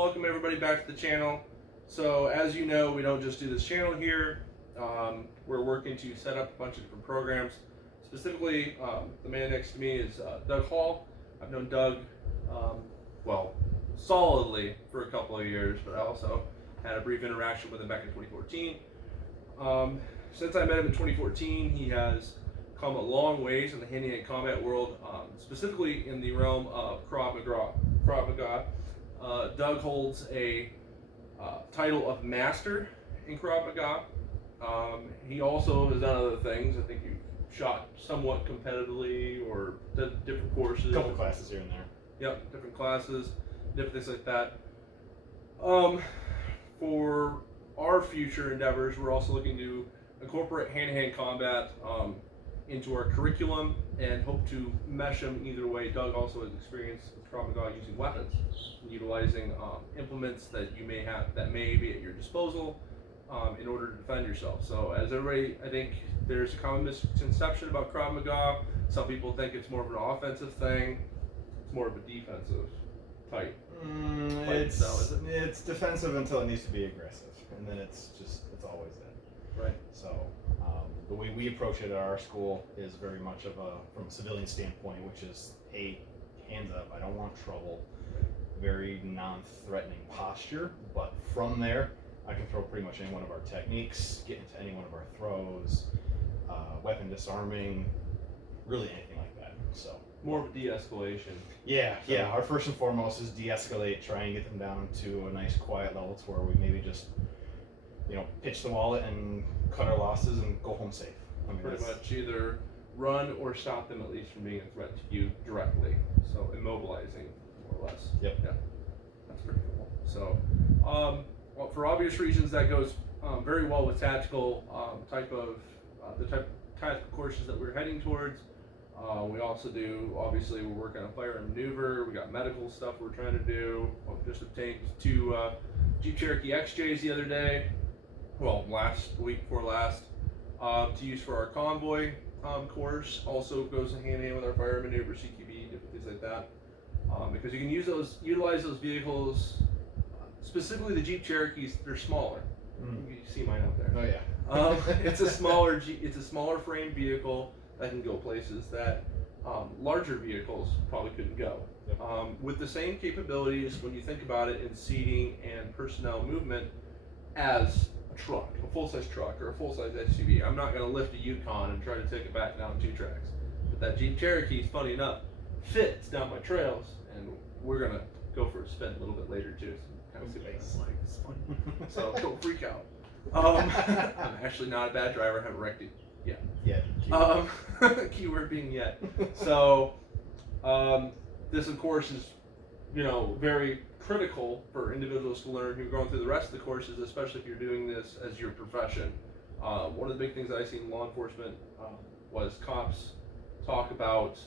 Welcome everybody back to the channel. So as you know, we don't just do this channel here. We're working to set up a bunch of different programs. Specifically, the man next to me is Doug Hall. I've known Doug, well, solidly for a couple of years, but I also had a brief interaction with him back in 2014. Since I met him in 2014, he has come a long ways in the hand-to-hand combat world, specifically in the realm of Krav Maga. Doug holds a title of Master in Krav Maga. He also has done other things. I think you shot somewhat competitively or did different courses. A couple classes here and there. Yep, different classes, different things like that. For our future endeavors, we're also looking to incorporate hand-to-hand combat into our curriculum and hope to mesh them either way. Doug also has experience with Krav Maga using weapons, utilizing implements that you may have that may be at your disposal in order to defend yourself. So as everybody, I think there's a common misconception about Krav Maga. Some people think it's more of an offensive thing. It's more of a defensive type. It's defensive until it needs to be aggressive, and then it's always that. Right. So the way we approach it at our school is very much of from a civilian standpoint, which is, hey, hands up, I don't want trouble. Very non-threatening posture, but from there, I can throw pretty much any one of our techniques, get into any one of our throws, weapon disarming, really anything like that. So more of a de-escalation. Yeah. Our first and foremost is de-escalate, try and get them down to a nice quiet level to where we maybe just, pitch the wallet and cut our losses and go home safe. I mean, pretty much either run or stop them at least from being a threat to you directly. So immobilizing, more or less. Yep. Yeah. That's pretty cool. So, well, for obvious reasons, that goes very well with tactical type of tactical courses that we're heading towards. We also do, obviously, we're working on fire and maneuver. We got medical stuff we're trying to do. We just obtained 2 Jeep Cherokee XJs the other day. Well, last week before last, to use for our convoy course. Also goes hand in hand with our fire and maneuver, CQB, different things like that. Because you can utilize those vehicles. Specifically, the Jeep Cherokees, they're smaller. You see mine out there. Oh yeah. It's a smaller frame vehicle that can go places that larger vehicles probably couldn't go. Yep. With the same capabilities, when you think about it in seating and personnel movement, as a truck, a full-size truck or a full-size SUV. I'm not going to lift a Yukon and try to take it back down 2 tracks. But that Jeep Cherokee, funny enough, fits down my trails, and we're going to go for a spin a little bit later too. So kind of see what that's like. It's fun. So don't freak out. I'm actually not a bad driver. I haven't wrecked it yet. Yeah. Keyword being yet. So this, of course, is very critical for individuals to learn who are going through the rest of the courses, especially if you're doing this as your profession. One of the big things that I see in law enforcement was cops talk about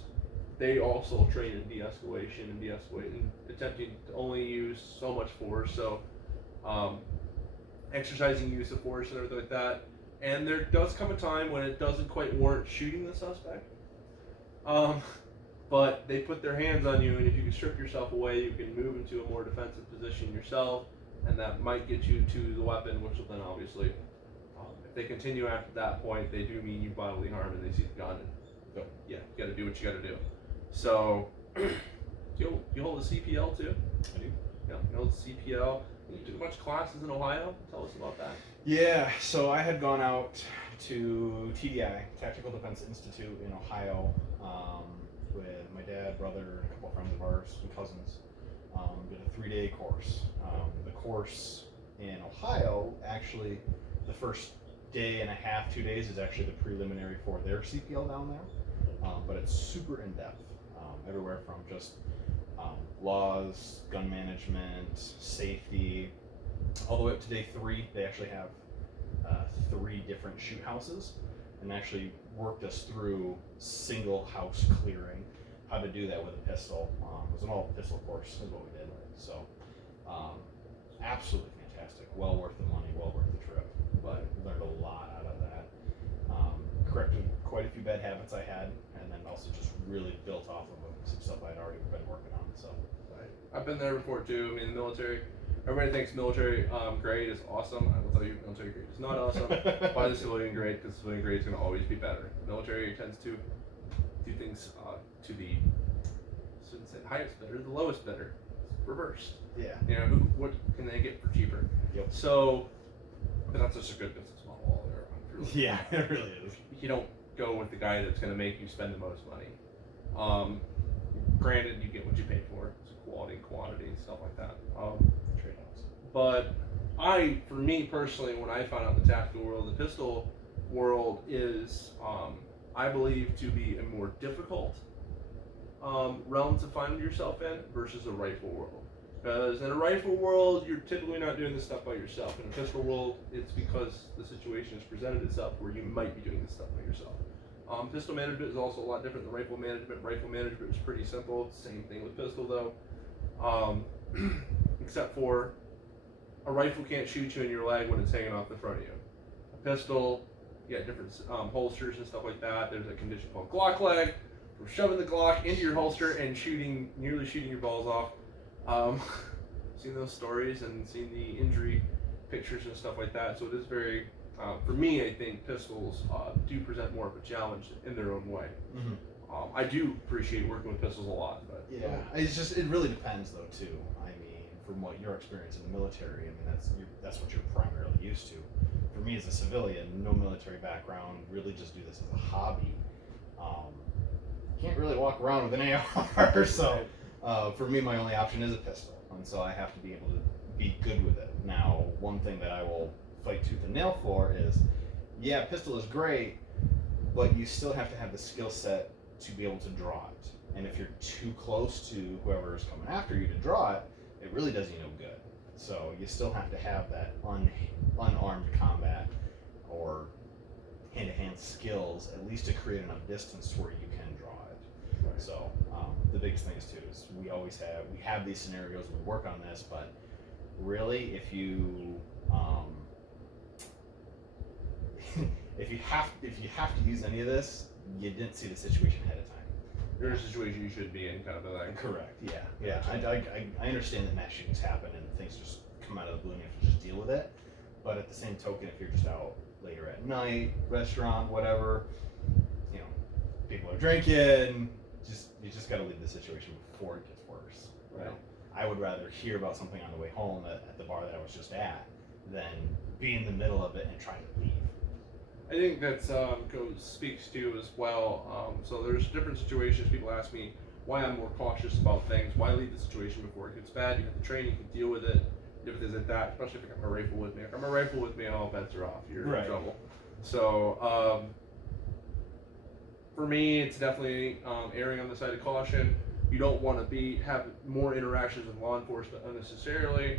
they also train in de-escalation and attempting to only use so much force. So exercising use of force and everything like that. And there does come a time when it doesn't quite warrant shooting the suspect. But they put their hands on you, and if you can strip yourself away, you can move into a more defensive position yourself, and that might get you to the weapon, which will then obviously, if they continue after that point, they do mean you bodily harm, and they see the gun, and go, yeah, you got to do what you got to do. So, you hold a CPL too? I do. Yeah, you hold a CPL. You took a bunch of classes in Ohio. Tell us about that. Yeah, so I had gone out to TDI, Tactical Defense Institute in Ohio, with my dad, brother, and a couple of friends of ours and cousins. Did a 3-day course. The course in Ohio, actually, the first day and a half, 2 days, is actually the preliminary for their CPL down there. But it's super in-depth, everywhere from just laws, gun management, safety, all the way up to day 3. They actually have 3 different shoot houses, and actually worked us through single house clearing, how to do that with a pistol. It was an all pistol course is what we did. So absolutely fantastic, well worth the money, well worth the trip, but learned a lot out of that. Corrected quite a few bad habits I had, and then also just really built off of some stuff I'd already been working on. So I've been there before too. I mean, the military, everybody thinks military grade is awesome. I will tell you, military grade is not awesome. Buy the civilian grade because civilian grade is going to always be better. Military tends to do things to the, I shouldn't say the highest bidder, the lowest bidder. It's reversed. Yeah. You know, what can they get for cheaper? Yep. So, but that's just a good business model all the way around. Really. Yeah, it really is. You don't go with the guy that's going to make you spend the most money. Granted, you get what you pay for. It's quality, quantity, and stuff like that. Trade-offs. But for me personally, when I found out the tactical world, the pistol world is, I believe, to be a more difficult realm to find yourself in versus a rifle world. Because in a rifle world, you're typically not doing this stuff by yourself. In a pistol world, it's because the situation has presented itself where you might be doing this stuff by yourself. Pistol management is also a lot different than rifle management. Rifle management is pretty simple. Same thing with pistol though. Except for a rifle can't shoot you in your leg when it's hanging off the front of you. A pistol, you got different holsters and stuff like that. There's a condition called Glock leg, for shoving the Glock into your holster and nearly shooting your balls off. Seen those stories and seen the injury pictures and stuff like that. So it is very, for me, I think pistols do present more of a challenge in their own way. Mm-hmm. I do appreciate working with pistols a lot, but yeah, it really depends though too. I mean, from what your experience in the military, I mean that's what you're primarily used to. For me as a civilian, no military background, really just do this as a hobby. Can't really walk around with an AR, so for me my only option is a pistol, and so I have to be able to be good with it. Now, one thing that I will fight tooth and nail for is, yeah, pistol is great, but you still have to have the skill set to be able to draw it. And if you're too close to whoever is coming after you to draw it, it really does you no good. So you still have to have that unarmed combat or hand-to-hand skills, at least to create enough distance where you can draw it. Right. So the biggest thing is too is we have these scenarios, we work on this, but really if you if you have to use any of this, you didn't see the situation ahead of time. you're in a situation you should be in, kind of a thing. Correct. Yeah. I understand that mass shootings happen and things just come out of the blue and you have to just deal with it. But at the same token, if you're just out later at night, restaurant, whatever, you know, people are drinking, you just got to leave the situation before it gets worse. Right. You know? I would rather hear about something on the way home at the bar that I was just at than be in the middle of it and try to leave. I think that speaks to as well. So there's different situations. People ask me why I'm more cautious about things. Why leave the situation before it gets bad? You have the training, you can deal with it. If it is at that, especially if I got my rifle with me. If I got my rifle with me, all bets are off. You're in trouble. So for me, it's definitely erring on the side of caution. You don't want to have more interactions with law enforcement unnecessarily.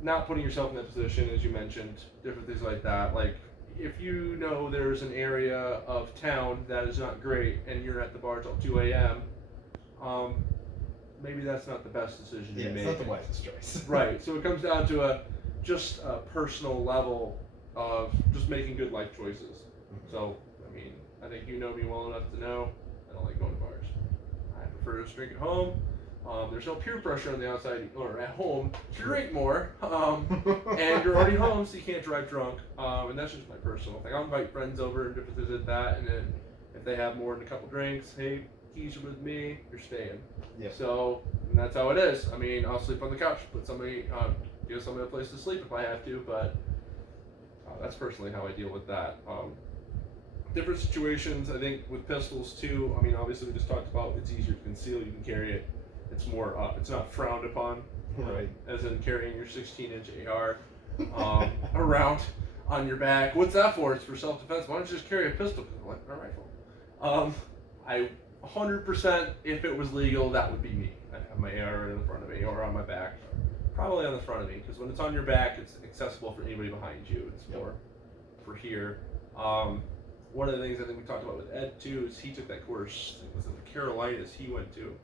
Not putting yourself in that position, as you mentioned, different things like that. Like, if you know there's an area of town that is not great and you're at the bar till 2 a.m., maybe that's not the best decision you make. It's not the wisest choice. Right. So it comes down to a personal level of just making good life choices. Mm-hmm. So, I mean, I think you know me well enough to know I don't like going to bars. I prefer to just drink at home. There's no peer pressure on the outside or at home to drink more, and you're already home, so you can't drive drunk. And that's just my personal thing. I'll invite friends over and different things like that, and then if they have more than a couple drinks, hey, keys are with me, you're staying. Yep. So and that's how it is. I mean, I'll sleep on the couch, give somebody a place to sleep if I have to, but that's personally how I deal with that. Different situations, I think, with pistols too. I mean, obviously we just talked about it's easier to conceal, you can carry it. It's more, it's not frowned upon, Right. As in carrying your 16-inch AR around on your back. What's that for? It's for self-defense. Why don't you just carry a pistol? Like a rifle. I 100%, if it was legal, that would be me. I'd have my AR right in front of me or on my back. Probably on the front of me, because when it's on your back, it's accessible for anybody behind you. It's more for here. One of the things I think we talked about with Ed too is he took that course. It was in the Carolinas he went to,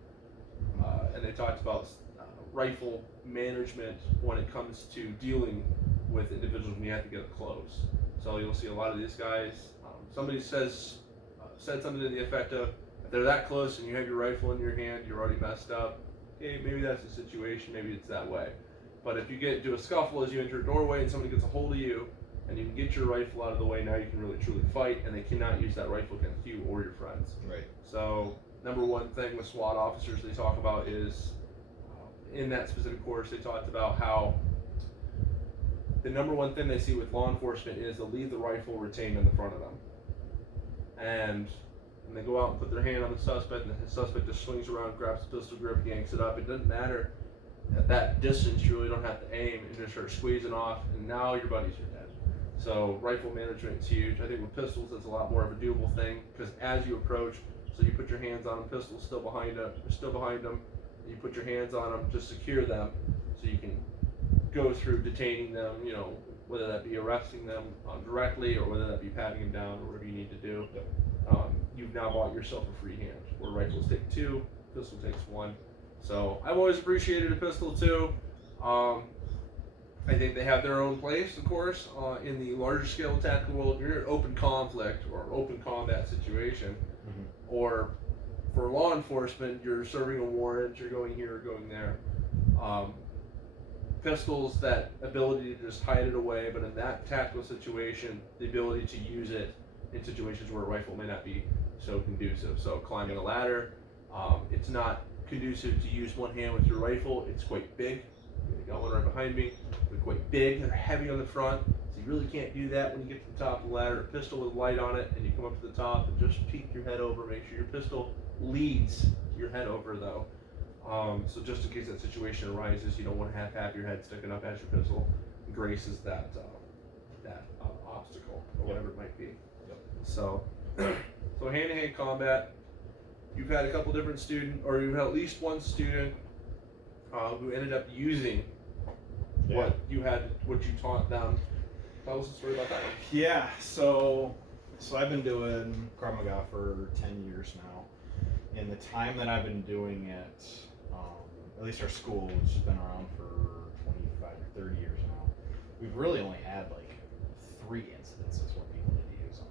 and they talked about rifle management when it comes to dealing with individuals when you have to get up close. So you'll see a lot of these guys. Somebody said something to the effect of, if they're that close and you have your rifle in your hand, you're already messed up. Hey, maybe that's the situation. Maybe it's that way. But if you get into a scuffle as you enter a doorway and somebody gets a hold of you, and you can get your rifle out of the way, now you can really truly fight, and they cannot use that rifle against you or your friends. Right. So, number one thing with SWAT officers they talk about is, in that specific course, they talked about how the number one thing they see with law enforcement is they'll leave the rifle retained in the front of them. And when they go out and put their hand on the suspect, and the suspect just swings around, grabs the pistol grip, yanks it up, it doesn't matter. At that distance, you really don't have to aim and just start squeezing off, and now your buddies are dead. So rifle management is huge. I think with pistols, it's a lot more of a doable thing because as you approach, so you put your hands on them, pistols still behind them, and you put your hands on them to secure them, so you can go through detaining them. You know, whether that be arresting them directly or whether that be patting them down or whatever you need to do. You've now bought yourself a free hand. Where rifles take 2, pistol takes 1. So I've always appreciated a pistol too. I think they have their own place, of course, in the larger scale tactical world. If you're in an open conflict or open combat situation, or for law enforcement, you're serving a warrant, you're going here or going there. Pistols, that ability to just hide it away, but in that tactical situation, the ability to use it in situations where a rifle may not be so conducive. So climbing a ladder, it's not conducive to use one hand with your rifle. It's quite big. You got one right behind me. They're quite big. They're heavy on the front, so you really can't do that when you get to the top of the ladder. A pistol with a light on it, and you come up to the top and just peek your head over. Make sure your pistol leads your head over, though. So just in case that situation arises, you don't want to have half your head sticking up as your pistol graces that obstacle or whatever it might be. So, so hand-to-hand combat. You've had a couple different students, or you've had at least one student who ended up using what you taught them. Tell us a story about that one. Yeah, so I've been doing Krav Maga for 10 years now. In the time that I've been doing it, at least our school, which has been around for 25 or 30 years now, we've really only had like 3 incidences where people did use them.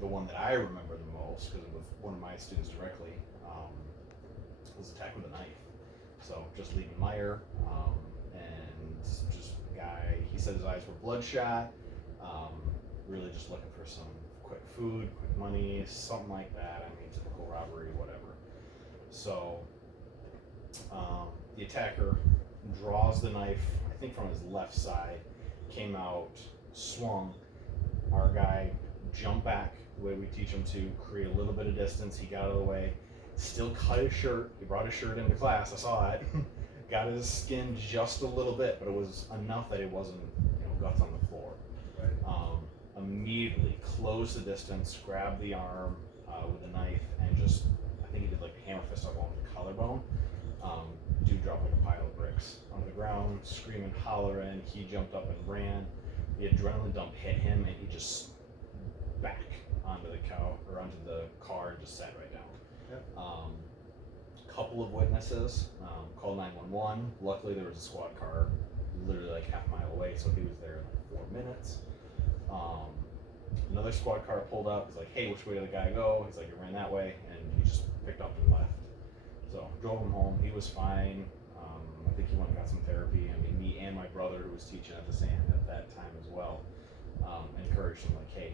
The one that I remember the most, because it was one of my students directly, was attacked with a knife. So just leaving mire, and just a guy, he said his eyes were bloodshot, really just looking for some quick food, quick money, something like that. I mean, typical robbery, whatever. So the attacker draws the knife, I think from his left side, came out, swung. Our guy jumped back the way we teach him to, create a little bit of distance. He got out of the way, still cut his shirt. He brought his shirt into class, I saw it. Got his skin just a little bit, but it was enough that it wasn't, guts on the floor. Right. Immediately closed the distance, grabbed the arm with a knife, and just, I think he did like a hammer fist up on the collarbone. Dude dropped like a pile of bricks on the ground, screaming, hollering. He jumped up and ran. The adrenaline dump hit him, and he just back onto the car and just sat right down. Yep. Couple of witnesses called 911. Luckily, there was a squad car literally like half a mile away, so he was there in like 4 minutes. Another squad car pulled up. He's like, "Hey, which way did the guy go?" He's like, "He ran that way," and he just picked up and left. So drove him home. He was fine. I think he went and got some therapy. I mean, me and my brother, who was teaching at that time as well, encouraged him, like, "Hey,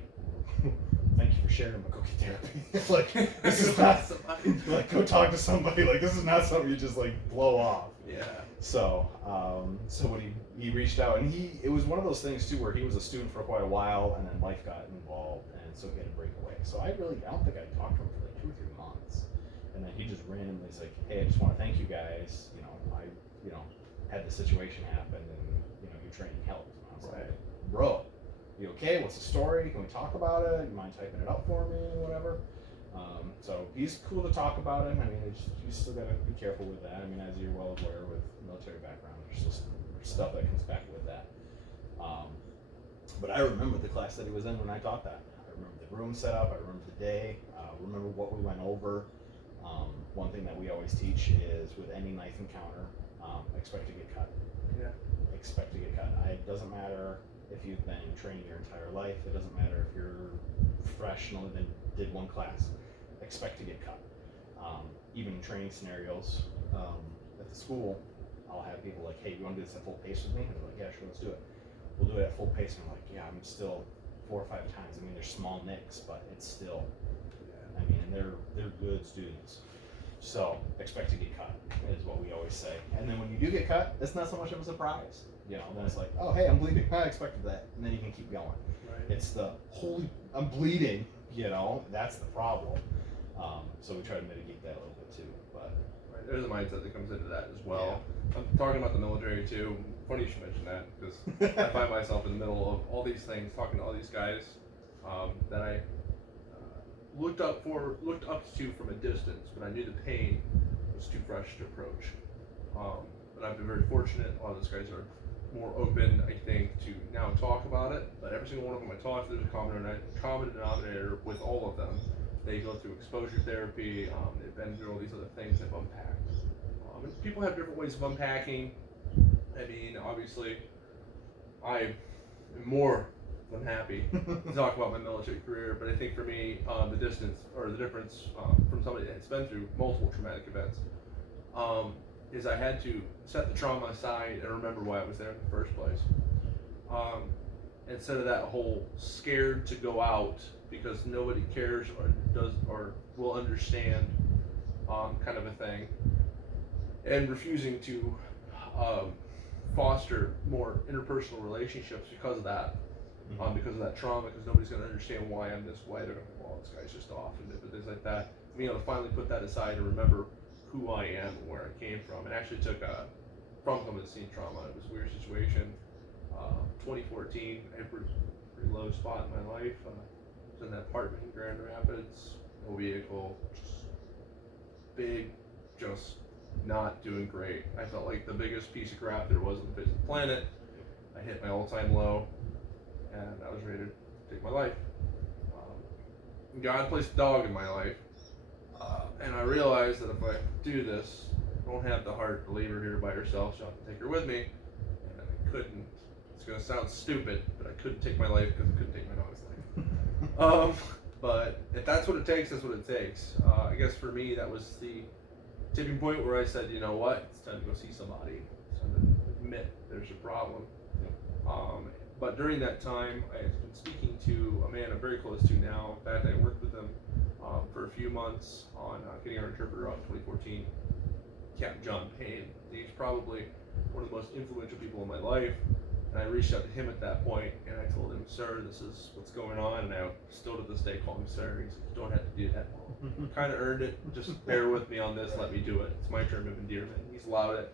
thank you for sharing, but go get therapy. Like, this is not like, go talk to somebody. Like, this is not something you just like blow off." Yeah. So when he reached out, and it was one of those things too, where he was a student for quite a while, and then life got involved, and so he had to break away. So I don't think I talked to him for like 2 or 3 months, and then he just randomly is like, "Hey, I just want to thank you guys. I had the situation happen, and your training helped." And I was like, "Bro, you okay? What's the story? Can we talk about it? You mind typing it up for me? Whatever." So he's cool to talk about it. I mean, you still gotta be careful with that. I mean, as you're well aware with military background, there's still some stuff that comes back with that. But I remember the class that he was in when I taught that. I remember the room set up. I remember the day. Remember what we went over. One thing that we always teach is with any knife encounter, expect to get cut. Yeah. Expect to get cut. It doesn't matter if you've been training your entire life. It doesn't matter if you're fresh and only did one class. Expect to get cut. Even in training scenarios at the school, I'll have people like, hey, you want to do this at full pace with me? And they're like, yeah, sure, let's do it. We'll do it at full pace. And I'm like, yeah, I'm still 4 or 5 times. I mean, they're small nicks, but it's still, I mean, and they're good students. So expect to get cut is what we always say. And then when you do get cut, it's not so much of a surprise. You know, then it's like, oh, hey, I'm bleeding. I expected that. And then you can keep going. Right. It's the, holy, I'm bleeding, you know, that's the problem. So we try to mitigate that a little bit too. But right. There's a mindset that comes into that as well. Yeah. I'm talking about the military too. Funny you should mention that, because I find myself in the middle of all these things, talking to all these guys that I looked up to from a distance, but I knew the pain was too fresh to approach. But I've been very fortunate. A lot of those guys are more open, I think, to now talk about it. But every single one of them I talk to, there's a common denominator with all of them. They go through exposure therapy. They've been through all these other things they've unpacked. And people have different ways of unpacking. I mean, obviously, I am more than happy to talk about my military career, but I think for me, the distance or the difference from somebody that's been through multiple traumatic events is I had to set the trauma aside and remember why I was there in the first place. Instead of that whole scared to go out because nobody cares or does or will understand kind of a thing, and refusing to foster more interpersonal relationships because of that. Because of that trauma, because nobody's going to understand why I'm this way. They're going to think, well, this guy's just off and different things like that. Being able to finally put that aside and remember who I am and where I came from. It actually took from coming to scene trauma. It was a weird situation. 2014, I hit a pretty low spot in my life. I was in that apartment in Grand Rapids, no vehicle, just big, just not doing great. I felt like the biggest piece of crap there was on the face of the planet. I hit my all-time low, and I was ready to take my life. God placed a dog in my life, and I realized that if I do this, I don't have the heart to leave her here by herself, so I have to take her with me, and I couldn't. It's gonna sound stupid, but I couldn't take my life because I couldn't take my dog's life. But if that's what it takes, that's what it takes. I guess for me, that was the tipping point where I said, you know what, it's time to go see somebody. It's time to admit there's a problem. But during that time, I had been speaking to a man I'm very close to now. In fact, I worked with him for a few months on getting our interpreter out in 2014, Captain John Payne. He's probably one of the most influential people in my life. And I reached out to him at that point, and I told him, sir, this is what's going on. And I still to this day call him sir. He's like, you don't have to do that. Kind of earned it. Just bear with me on this. Let me do it. It's my term of endearment. He's allowed it.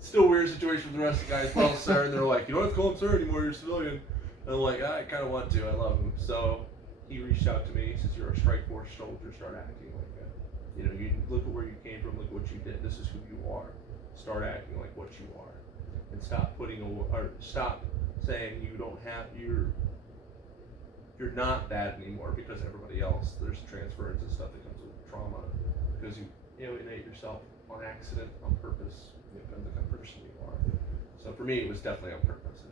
Still weird situation with the rest of the guys. Well, sir, and they're like, you don't have to call him sir anymore. You're a civilian. And I'm like, I kind of want to. I love him. So he reached out to me. He says, you're a strike force soldier. Start acting like that. You know, you look at where you came from. Look at what you did. This is who you are. Start acting like what you are. And stop stop saying you don't have, you're not that anymore because everybody else. There's transference and stuff that comes with trauma because you alienate yourself on accident, on purpose. It depends on the kind of person you are. So for me, it was definitely on purpose.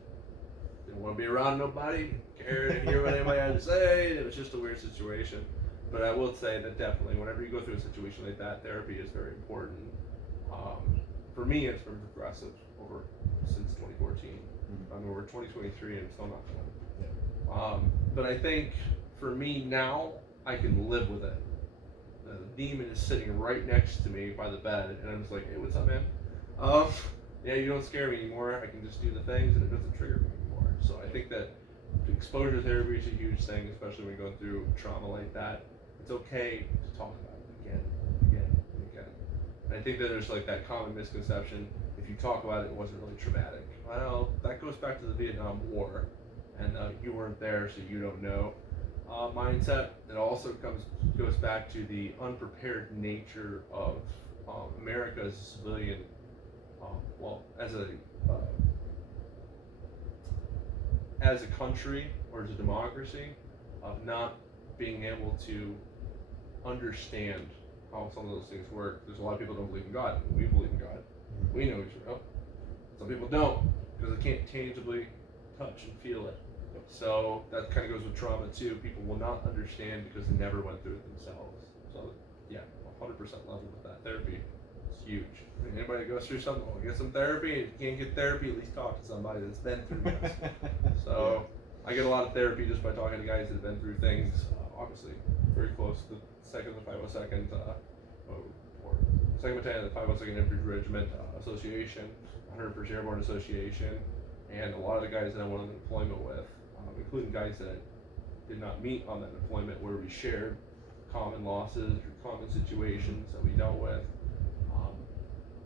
Didn't want to be around nobody, cared to hear what anybody had to say. It was just a weird situation. But I will say that definitely, whenever you go through a situation like that, therapy is very important. For me, it's been progressive since 2014. I mean, we're 2023 and it's still not done. Yeah. But I think for me now, I can live with it. The demon is sitting right next to me by the bed, and I'm just like, hey, what's up, man? Yeah, you don't scare me anymore. I can just do the things, and it doesn't trigger me anymore. So I think that exposure therapy is a huge thing, especially when you're going through trauma like that. It's okay to talk about it again, and again. And I think that there's like that common misconception. If you talk about it, it wasn't really traumatic. Well, that goes back to the Vietnam War, and you weren't there, so you don't know. Mindset. It also goes back to the unprepared nature of America as a civilian. As a country or as a democracy, of not being able to understand how some of those things work. There's a lot of people who don't believe in God. We believe in God. We know He's real. Some people don't because they can't tangibly touch and feel it. So that kind of goes with trauma too. People will not understand because they never went through it themselves. So yeah, 100% level with that. Therapy is huge. I mean, anybody that goes through something, well, get some therapy. And if you can't get therapy, at least talk to somebody that's been through this. So I get a lot of therapy just by talking to guys that have been through things. Obviously, very close to the 2nd, the 502nd, or 2nd Battalion, the 502nd Infantry Regiment Association, 101st Airborne Association, and a lot of the guys that I went on deployment with, including guys that did not meet on that deployment, where we shared common losses or common situations that we dealt with.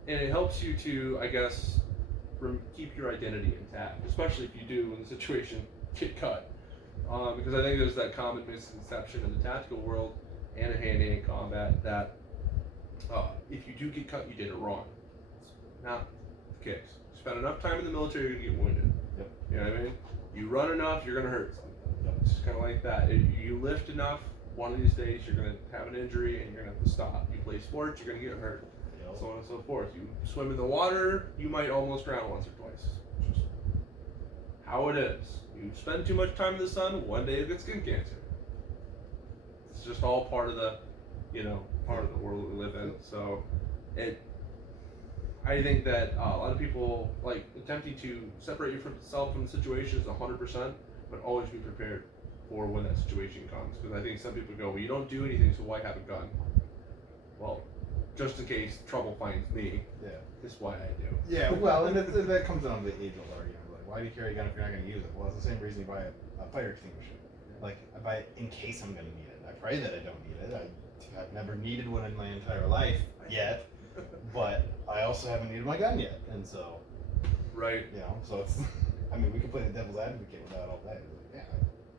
And it helps you to, I guess, keep your identity intact, especially if you do, in the situation, get cut. Because I think there's that common misconception in the tactical world and in hand-to-hand combat that if you do get cut, you did it wrong. It's not the case. You spend enough time in the military, you're going to get wounded. Yep. You know what I mean? You run enough, you're going to hurt something. Yep. It's just kind of like that. If you lift enough, one of these days you're going to have an injury and you're going to have to stop. You play sports, you're going to get hurt. So on and so forth. You swim in the water, you might almost drown once or twice. It's just how it is. You spend too much time in the sun, one day you get skin cancer. It's just all part of the, part of the world we live in. So I think that a lot of people like attempting to separate yourself from the situation is 100%, but always be prepared for when that situation comes. Because I think some people go, well, you don't do anything, so why have a gun? Well, just in case trouble finds me. Yeah. Is why I do. Yeah, well, and that comes down to the age-old argument. Like, why do you carry a gun if you're not going to use it? Well, it's the same reason you buy a fire extinguisher. Like, I buy it in case I'm going to need it. I pray that I don't need it. I've never needed one in my entire life yet, but I also haven't needed my gun yet. And so, right. So it's, I mean, we can play the devil's advocate with that all day. Yeah.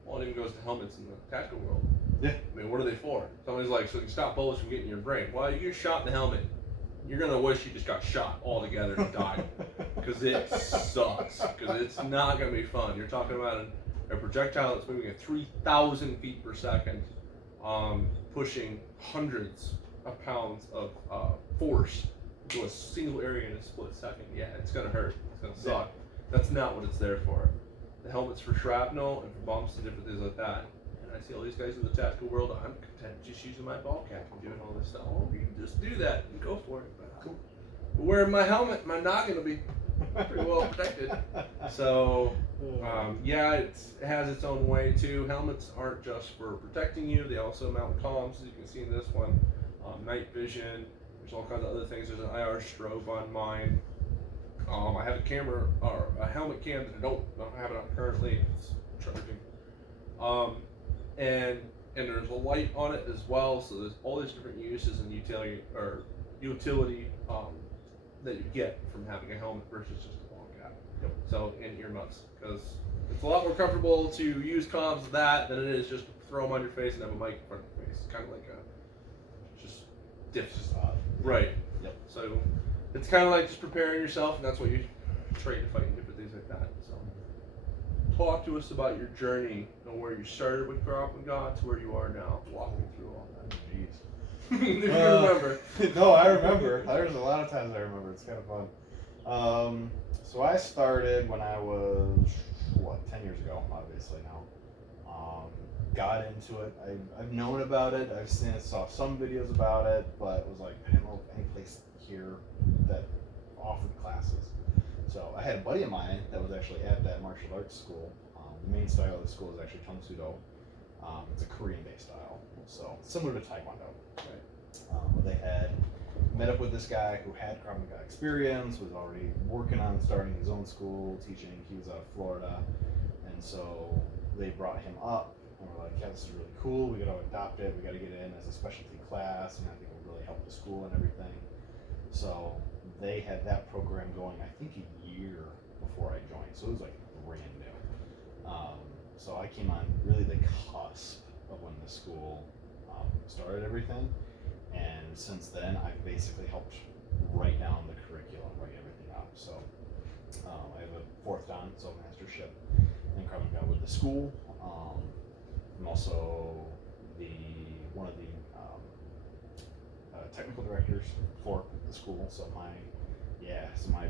Well, it even goes to helmets in the tactical world. Yeah. I mean, what are they for? Somebody's like, so you can stop bullets from getting in your brain. Well, you get shot in the helmet, you're going to wish you just got shot altogether and died. Because it sucks. Because it's not going to be fun. You're talking about a projectile that's moving at 3,000 feet per second, pushing hundreds of pounds of force into a single area in a split second. Yeah, it's going to hurt. It's going to suck. Yeah. That's not what it's there for. The helmet's for shrapnel and for bumps and different things like that. And I see all these guys in the tactical world, I'm content just using my ball cap and doing all this stuff. Oh, you can just do that and go for it. But wearing my helmet, I'm not going to be pretty well protected. So, yeah, it has its own way too. Helmets aren't just for protecting you, they also mount comms, as you can see in this one. Night vision, there's all kinds of other things. There's an IR strobe on mine. I have a camera, or a helmet cam that I don't have it on currently. It's charging. And there's a light on it as well. So there's all these different uses and utility that you get from having a helmet versus just a ball cap. Yep. So and earmuffs, because it's a lot more comfortable to use comms with that than it is just to throw them on your face and have a mic in front of your face. It's kind of like just diffs. Right. Yep. So it's kind of like just preparing yourself, and that's what you train to fight and different things like that. So talk to us about your journey and where you started with Crop and God to where you are now. Walk me through all that. Jeez. If you remember. No, I remember. There's a lot of times I remember. It's kind of fun. So I started when I was, 10 years ago, obviously now. Got into it. I've known about it. Saw some videos about it, but it was like, I didn't know of any place here that offered classes. So I had a buddy of mine that was actually at that martial arts school. The main style of the school is actually Tang Soo Do. It's a Korean-based style, so similar to Taekwondo. Right? They had met up with this guy who had Krav Maga experience, was already working on starting his own school, teaching. He was out of Florida, and so they brought him up, and we're like, yeah, this is really cool. We got to adopt it. We got to get it in as a specialty class, and I think it will really help the school and everything. So they had that program going, I think, a year before I joined. So it was like brand new. So I came on really the cusp of when the school started everything. And since then, I've basically helped write down the curriculum, write everything up. So I have a 4th Dan, so mastership in Krav Maga with the school. I'm also one of the technical directors for the school. So my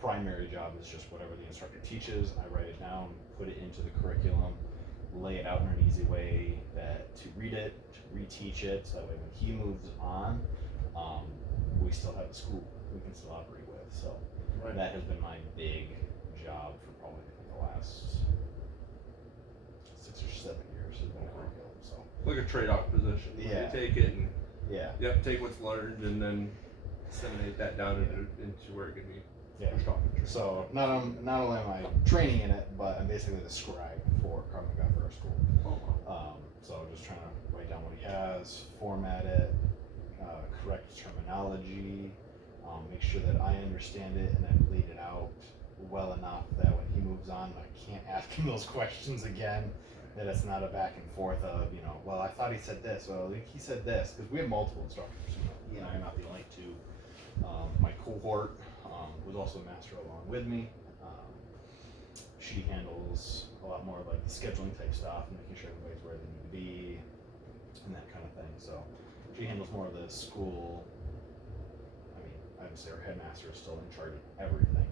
primary job is just whatever the instructor teaches, I write it down, put it into the curriculum, lay it out in an easy way to read it, to reteach it, so that way when he moves on, we still have a school we can still operate with. So that has been my big job for probably the last 6 or 7 years has been curriculum. So like a trade-off position. Yeah. You take it and yeah. take what's learned and then disseminate that down into where it can be Yeah. pushed off. So not only am I training in it, but I'm basically the scribe for Carbon for our school. Oh, wow. So just trying to write down what he has, format it, correct terminology, make sure that I understand it and I've laid it out well enough that when he moves on, I can't ask him those questions again. That it's not a back and forth of, well, I thought he said this, well, he said this, because we have multiple instructors. He and I are not the only two. My cohort was also a master along with me. She handles a lot more of like the scheduling type stuff and making sure everybody's where they need to be and that kind of thing. So she handles more of the school. I mean, I would say our headmaster is still in charge of everything,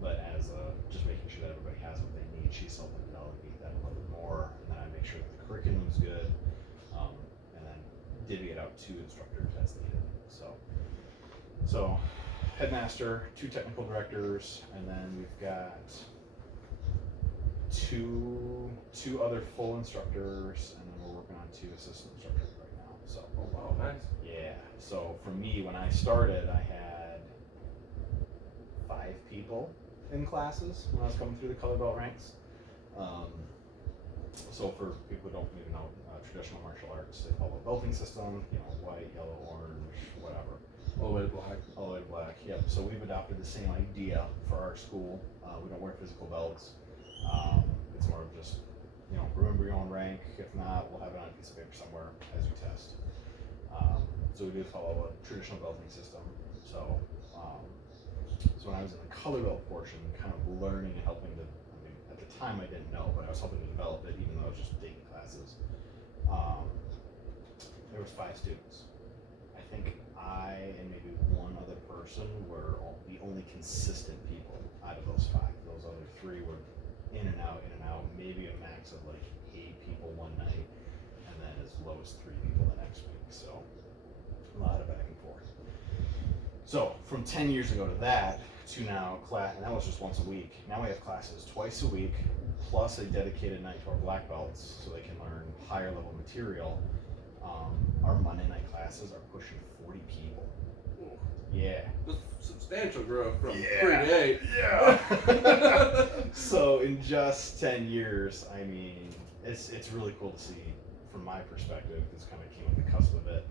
but as just making sure that everybody has what they need, she's helping delegate that a little bit more, and then I make sure that the curriculum's good, and then divvy it out to instructors as needed. So headmaster, 2 technical directors, and then we've got two other full instructors, and then we're working on 2 assistant instructors right now. So Oh, wow, nice. yeah. So for me, when I started, I had 5 people in classes when I was coming through the color belt ranks. So for people who don't even know traditional martial arts, they follow a belting system, white, yellow, orange, whatever. All the way to black. All the way to black, yep. So we've adopted the same idea for our school. We don't wear physical belts. It's more of just, remember your own rank. If not, we'll have it on a piece of paper somewhere as you test. So we do follow a traditional belting system. So when I was in the color belt portion, kind of learning and helping to, at the time I didn't know, but I was helping to develop it, even though I was just taking classes. There was 5 students. I think I and maybe one other person were the only consistent people out of those 5. Those other 3 were in and out, maybe a max of like 8 people one night, and then as low as 3 people the next week. So a lot of back and forth. So from 10 years ago to that, to now class, and that was just once a week. Now we have classes twice a week, plus a dedicated night to our black belts, so they can learn higher level material. Our Monday night classes are pushing 40 people. Ooh. Yeah. That's substantial growth from 3 to 8. Yeah. So in just 10 years, I mean, it's really cool to see from my perspective. This kind of came at the cusp of it,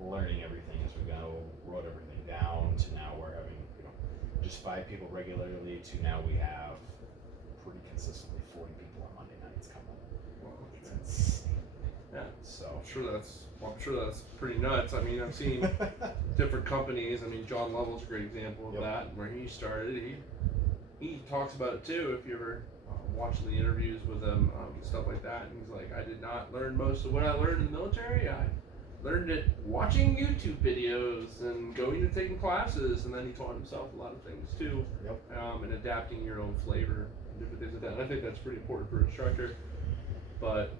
learning everything as we go, wrote everything down to now we're having, just 5 people regularly to now we have pretty consistently 40 people on Monday nights coming. Wow. It's insane. Yeah. So I'm sure that's pretty nuts. I mean, I've seen different companies. I mean, John Lovell's a great example of that. Where he started, he talks about it too. If you ever watching the interviews with him, stuff like that, and he's like, I did not learn most of what I learned in the military. I learned it watching YouTube videos and going and taking classes, and then he taught himself a lot of things too. Yep. And adapting your own flavor and different things like that. And I think that's pretty important for an instructor. But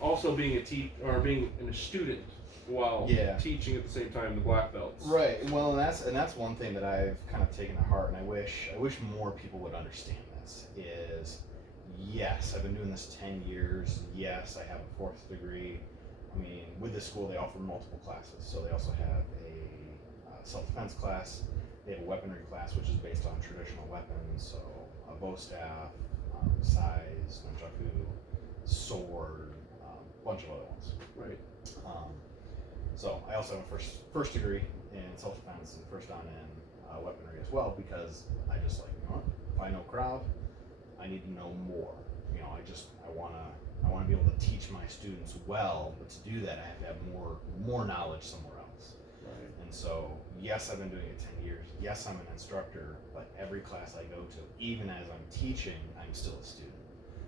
also being a student while teaching at the same time the black belts. Right. Well, and that's one thing that I've kind of taken to heart, and I wish more people would understand this. Is yes, I've been doing this 10 years. Yes, I have a 4th degree. I mean, with this school, they offer multiple classes. So they also have a self-defense class. They have a weaponry class, which is based on traditional weapons. So a bow staff, sais, nunchaku, sword, a bunch of other ones. Right. So I also have a first degree in self-defense and first on in weaponry as well, because I just like, if I know crowd, I need to know more. I want to be able to teach my students well, but to do that, I have to have more knowledge somewhere else. Right. And so, yes, I've been doing it 10 years. Yes, I'm an instructor, but every class I go to, even as I'm teaching, I'm still a student.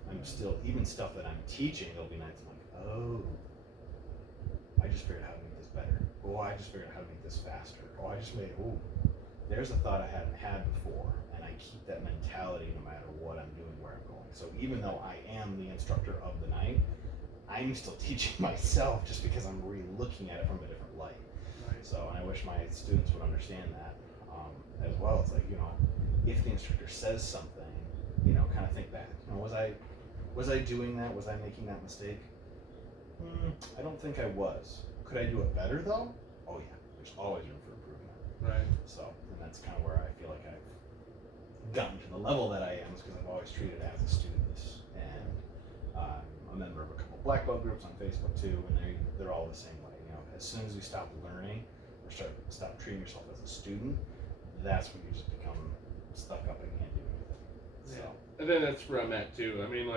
I'm still, even stuff that I'm teaching, there'll be nights I'm like, oh, I just figured out how to make this better. Oh, I just figured out how to make this faster. Oh, I just made, there's a thought I hadn't had before. And I keep that mentality no matter what I'm doing, where I'm going. So even though I am the instructor of the night, I'm still teaching myself just because I'm re-looking at it from a different light. Right. So, and I wish my students would understand that as well. It's like, if the instructor says something, kind of think back. Was I doing that? Was I making that mistake? I don't think I was. Could I do it better though? Oh yeah, there's always room for improvement. Right. So, and that's kind of where I feel like I've gotten to the level that I am, is because I've always treated it as a student. And I'm a member of a couple black belt groups on Facebook too, and they're all the same way. As soon as you stop learning or stop treating yourself as a student, that's when you just become stuck up and can't do anything. Yeah. So. And then that's where I'm at too. I mean,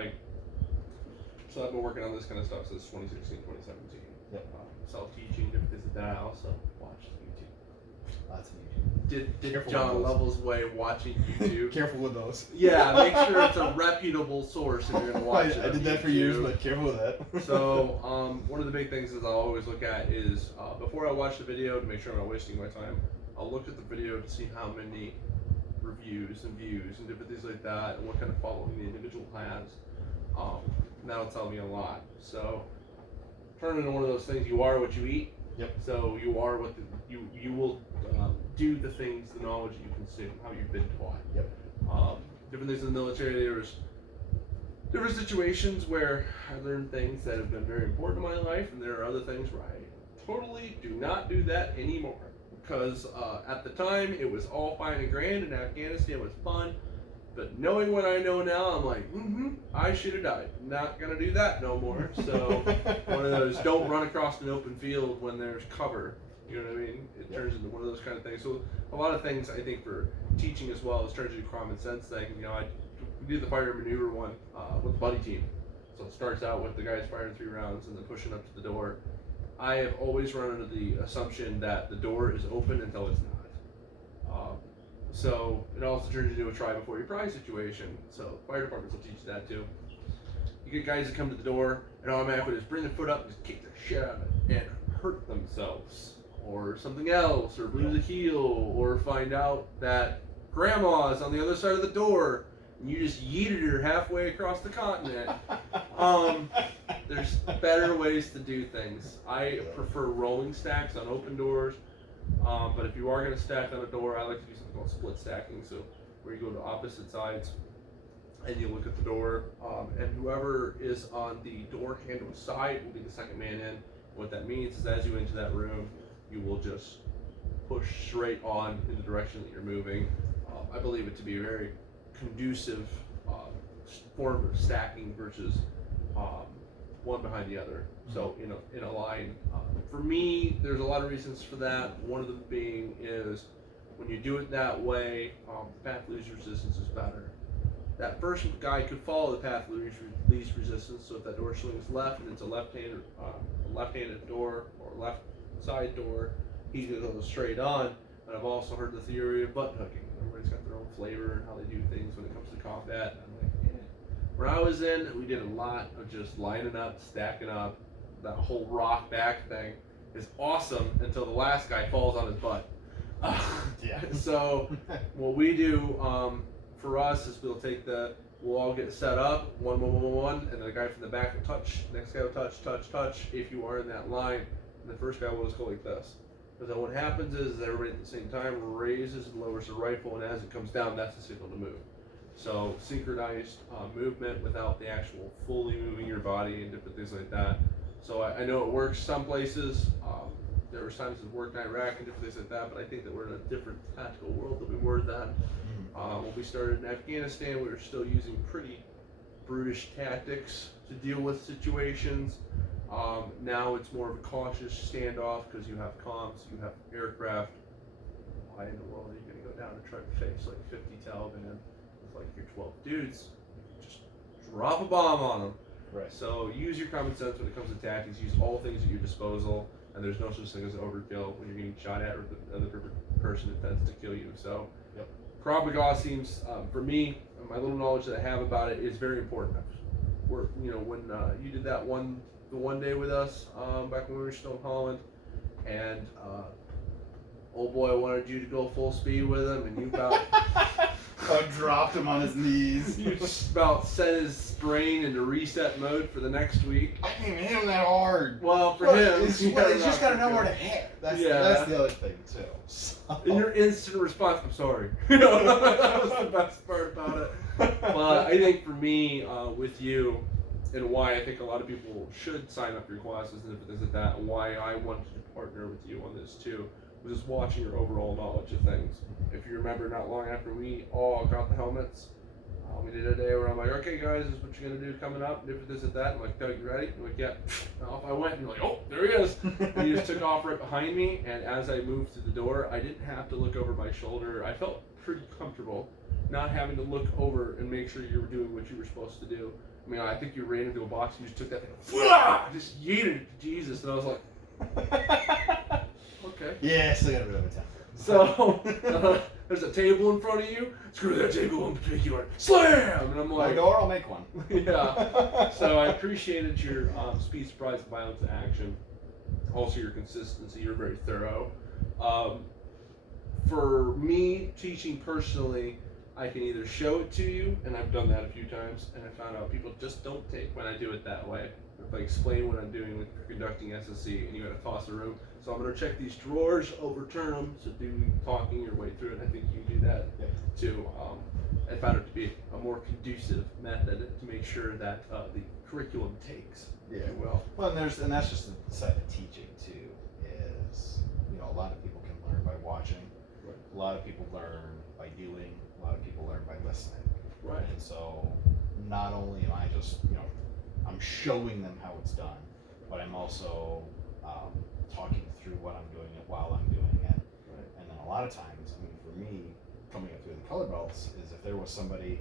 so I've been working on this kind of stuff since 2016, 2017. Yep. Self-teaching, different things like that. I also watch YouTube. Lots of YouTube. Did Careful John with those. Lovell's way of watching YouTube. Careful with those. Yeah, make sure it's a reputable source if you're going to watch it. I did that for years, but careful with that. So, one of the big things that I'll always look at is, before I watch the video, to make sure I'm not wasting my time, I'll look at the video to see how many reviews and views and different things like that, and what kind of following the individual has. That'll tell me a lot. So, turn into one of those things, you are what you eat. Yep. So you are what you will do the things, the knowledge that you consume, how you've been taught. Yep. Different things in the military, there was different situations where I learned things that have been very important in my life, and there are other things where I totally do not do that anymore. Because at the time, it was all fine and grand, and Afghanistan was fun. But knowing what I know now, I'm like, I should have died. Not gonna do that no more. So one of those, don't run across an open field when there's cover. You know what I mean? It turns into one of those kind of things. So a lot of things I think for teaching as well is turns into a common sense thing. I do the fire and maneuver one with the buddy team. So it starts out with the guys firing 3 rounds and then pushing up to the door. I have always run under the assumption that the door is open until it's not. So it also turns into a try before you try situation. So fire departments will teach you that too. You get guys that come to the door and automatically just bring their foot up and just kick the shit out of it and hurt themselves or something else, or lose a heel, or find out that grandma's on the other side of the door and you just yeeted her halfway across the continent. There's better ways to do things. I prefer rolling stacks on open doors. But if you are going to stack on a door, I like to do something called split stacking. So where you go to opposite sides and you look at the door, and whoever is on the door handle side will be the second man in. What that means is as you enter that room, you will just push straight on in the direction that you're moving. I believe it to be a very conducive form of stacking versus one behind the other. So in a line. For me, there's a lot of reasons for that. One of them being is when you do it that way, the path least resistance is better. That first guy could follow the path least resistance. So if that door swings left and it's a left-handed door or left side door, he could go straight on. And I've also heard the theory of butt hooking. Everybody's got their own flavor and how they do things when it comes to combat. And I'm like, When I was in, we did a lot of just lining up, stacking up. That whole rock back thing is awesome until the last guy falls on his butt. Yeah. So what we do for us is we'll all get set up, one, and the guy from the back will touch, next guy will touch, if you are in that line, and the first guy will just go like this. Because then what happens is everybody at the same time raises and lowers the rifle, and as it comes down, that's the signal to move. So synchronized movement without the actual fully moving your body and different things like that. So I know it works some places. There were times it worked in Iraq and different things like that, but I think that we're in a different tactical world than we were then. When we started in Afghanistan, we were still using pretty brutish tactics to deal with situations. Now it's more of a cautious standoff because you have comms, you have aircraft. Why in the world are you going to go down and try to face like 50 Taliban with like your 12 dudes? Just drop a bomb on them. Right. So use your common sense when it comes to tactics. Use all things at your disposal, and there's no such thing as overkill when you're getting shot at or the other person intends to kill you. So, Krav Maga seems, for me, my little knowledge that I have about it is very important. When you did that the one day with us back when we were still in Holland, and old boy wanted you to go full speed with him, and you about about dropped him on his knees. You just about set his brain into reset mode for the next week. I didn't even hit him that hard. Well, for him, he's just got to know where to hit. That's the other thing too. So. And your instant response, I'm sorry. That was the best part about it. But I think for me, with you, and why I think a lot of people should sign up for your classes, and if it isn't that, why I wanted to partner with you on this too, was just watching your overall knowledge of things. If you remember, not long after we all got the helmets, we did a day where I'm like, okay guys, this is what you're gonna do coming up, and if it isn't that, I'm like, Doug, you ready? I'm like, yeah. And off I went, and you're like, oh, there he is. And he just took off right behind me, and as I moved through the door, I didn't have to look over my shoulder. I felt pretty comfortable not having to look over and make sure you were doing what you were supposed to do. I mean, I think you ran into a box, and you just took that thing, just yeeted it to Jesus, and I was like, okay. Yeah, still got a bit of a temper. So, there's a table in front of you, screw that table in particular, slam! And I'm like, door, I'll make one. Yeah. So I appreciated your speed, surprise, and violence in action. Also your consistency, you're very thorough. For me, teaching personally, I can either show it to you, and I've done that a few times, and I found out people just don't take when I do it that way. If I explain what I'm doing with conducting SSC, and you gotta toss the room. So I'm gonna check these drawers, overturn them, so do talking your way through it. I think you do that too. I found it to be a more conducive method to make sure that the curriculum takes, if you will. Well, and that's just the side of teaching too. Is a lot of people can learn by watching. Right. A lot of people learn by doing. A lot of people learn by listening. Right. And so, not only am I just I'm showing them how it's done, but I'm also talking through what I'm doing it while I'm doing it. Right. And then a lot of times, I mean, for me, coming up through the color belts, is if there was somebody,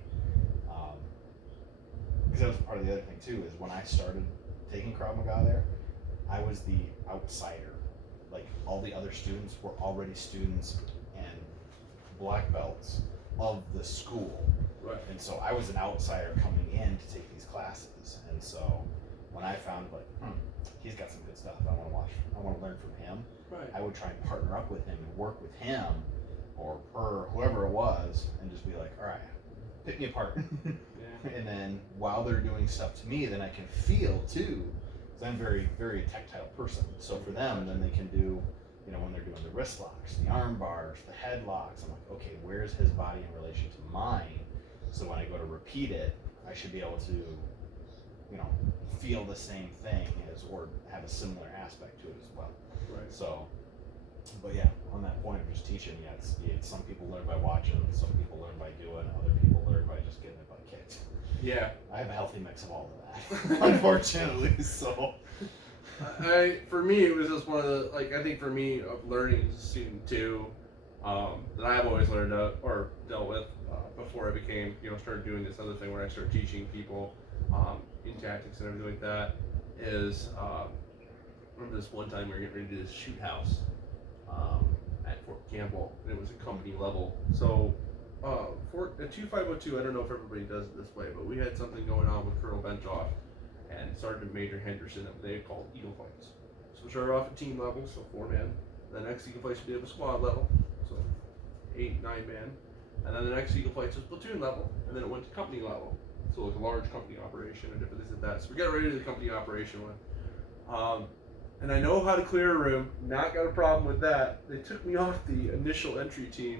because that was part of the other thing too, is when I started taking Krav Maga there, I was the outsider. Like all the other students were already students and black belts of the school. Right. And so I was an outsider coming in to take these classes. And so when I found he's got some good stuff, I want to learn from him. Right. I would try and partner up with him and work with him or her, whoever it was, and just be like, all right, pick me apart. Yeah. And then while they're doing stuff to me, then I can feel too, because I'm very, very tactile person. So for them, then they can do, when they're doing the wrist locks, the arm bars, the head locks, I'm like, okay, where's his body in relation to mine? So when I go to repeat it, I should be able to, feel the same thing or have a similar aspect to it as well. Right. So, but yeah, on that point of just teaching, it's some people learn by watching, some people learn by doing, other people learn by just getting their butt kicked. Yeah. I have a healthy mix of all of that, unfortunately. So, for me, it was just one of the I think for me of learning as a student too, that I've always learned or dealt with before I became started doing this other thing where I started teaching people in tactics and everything like that is I remember this one time we were getting ready to do this shoot house at Fort Campbell, and it was a company level. So at 2502, I don't know if everybody does it this way, but we had something going on with Colonel Benchoff and Sergeant Major Henderson that they called Eagle Fights. So we started off at team level, so 4-man. The next Eagle Fights we did was squad level, so 8-9-man. And then the next Eagle Fights was platoon level, and then it went to company level. So like a large company operation and different things like that. So we got ready to do the company operation one. And I know how to clear a room, not got a problem with that. They took me off the initial entry team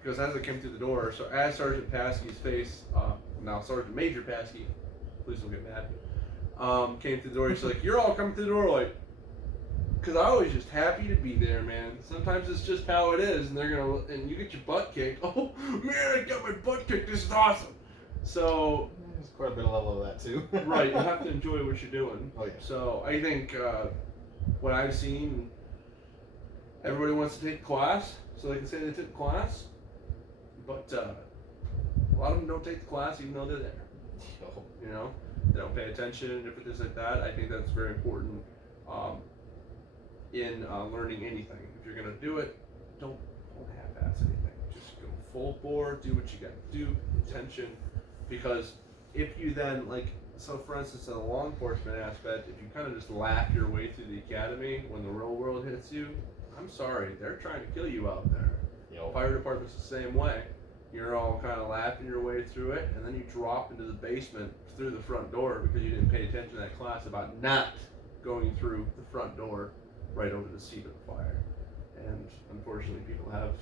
because as I came through the door, so as Sergeant Paskey's face, now Sergeant Major Paskey, please don't get mad, came through the door, he's like, you're all coming through the door like, because I was just happy to be there, man. Sometimes it's just how it is, and and you get your butt kicked. Oh, man, I got my butt kicked, this is awesome. So, there's quite a bit of level of that too. Right, you have to enjoy what you're doing. Oh yeah. So I think what I've seen, everybody wants to take a class, so they can say they took a class, but a lot of them don't take the class even though they're there. They don't pay attention and different things like that. I think that's very important in learning anything. If you're gonna do it, don't half-ass anything. Just go full bore, do what you got to do, attention. Because if you then, so for instance, in the law enforcement aspect, if you kind of just laugh your way through the academy, when the real world hits you, I'm sorry, they're trying to kill you out there. Fire department's the same way. You're all kind of laughing your way through it, and then you drop into the basement through the front door because you didn't pay attention to that class about not going through the front door right over the seat of the fire. And unfortunately, people have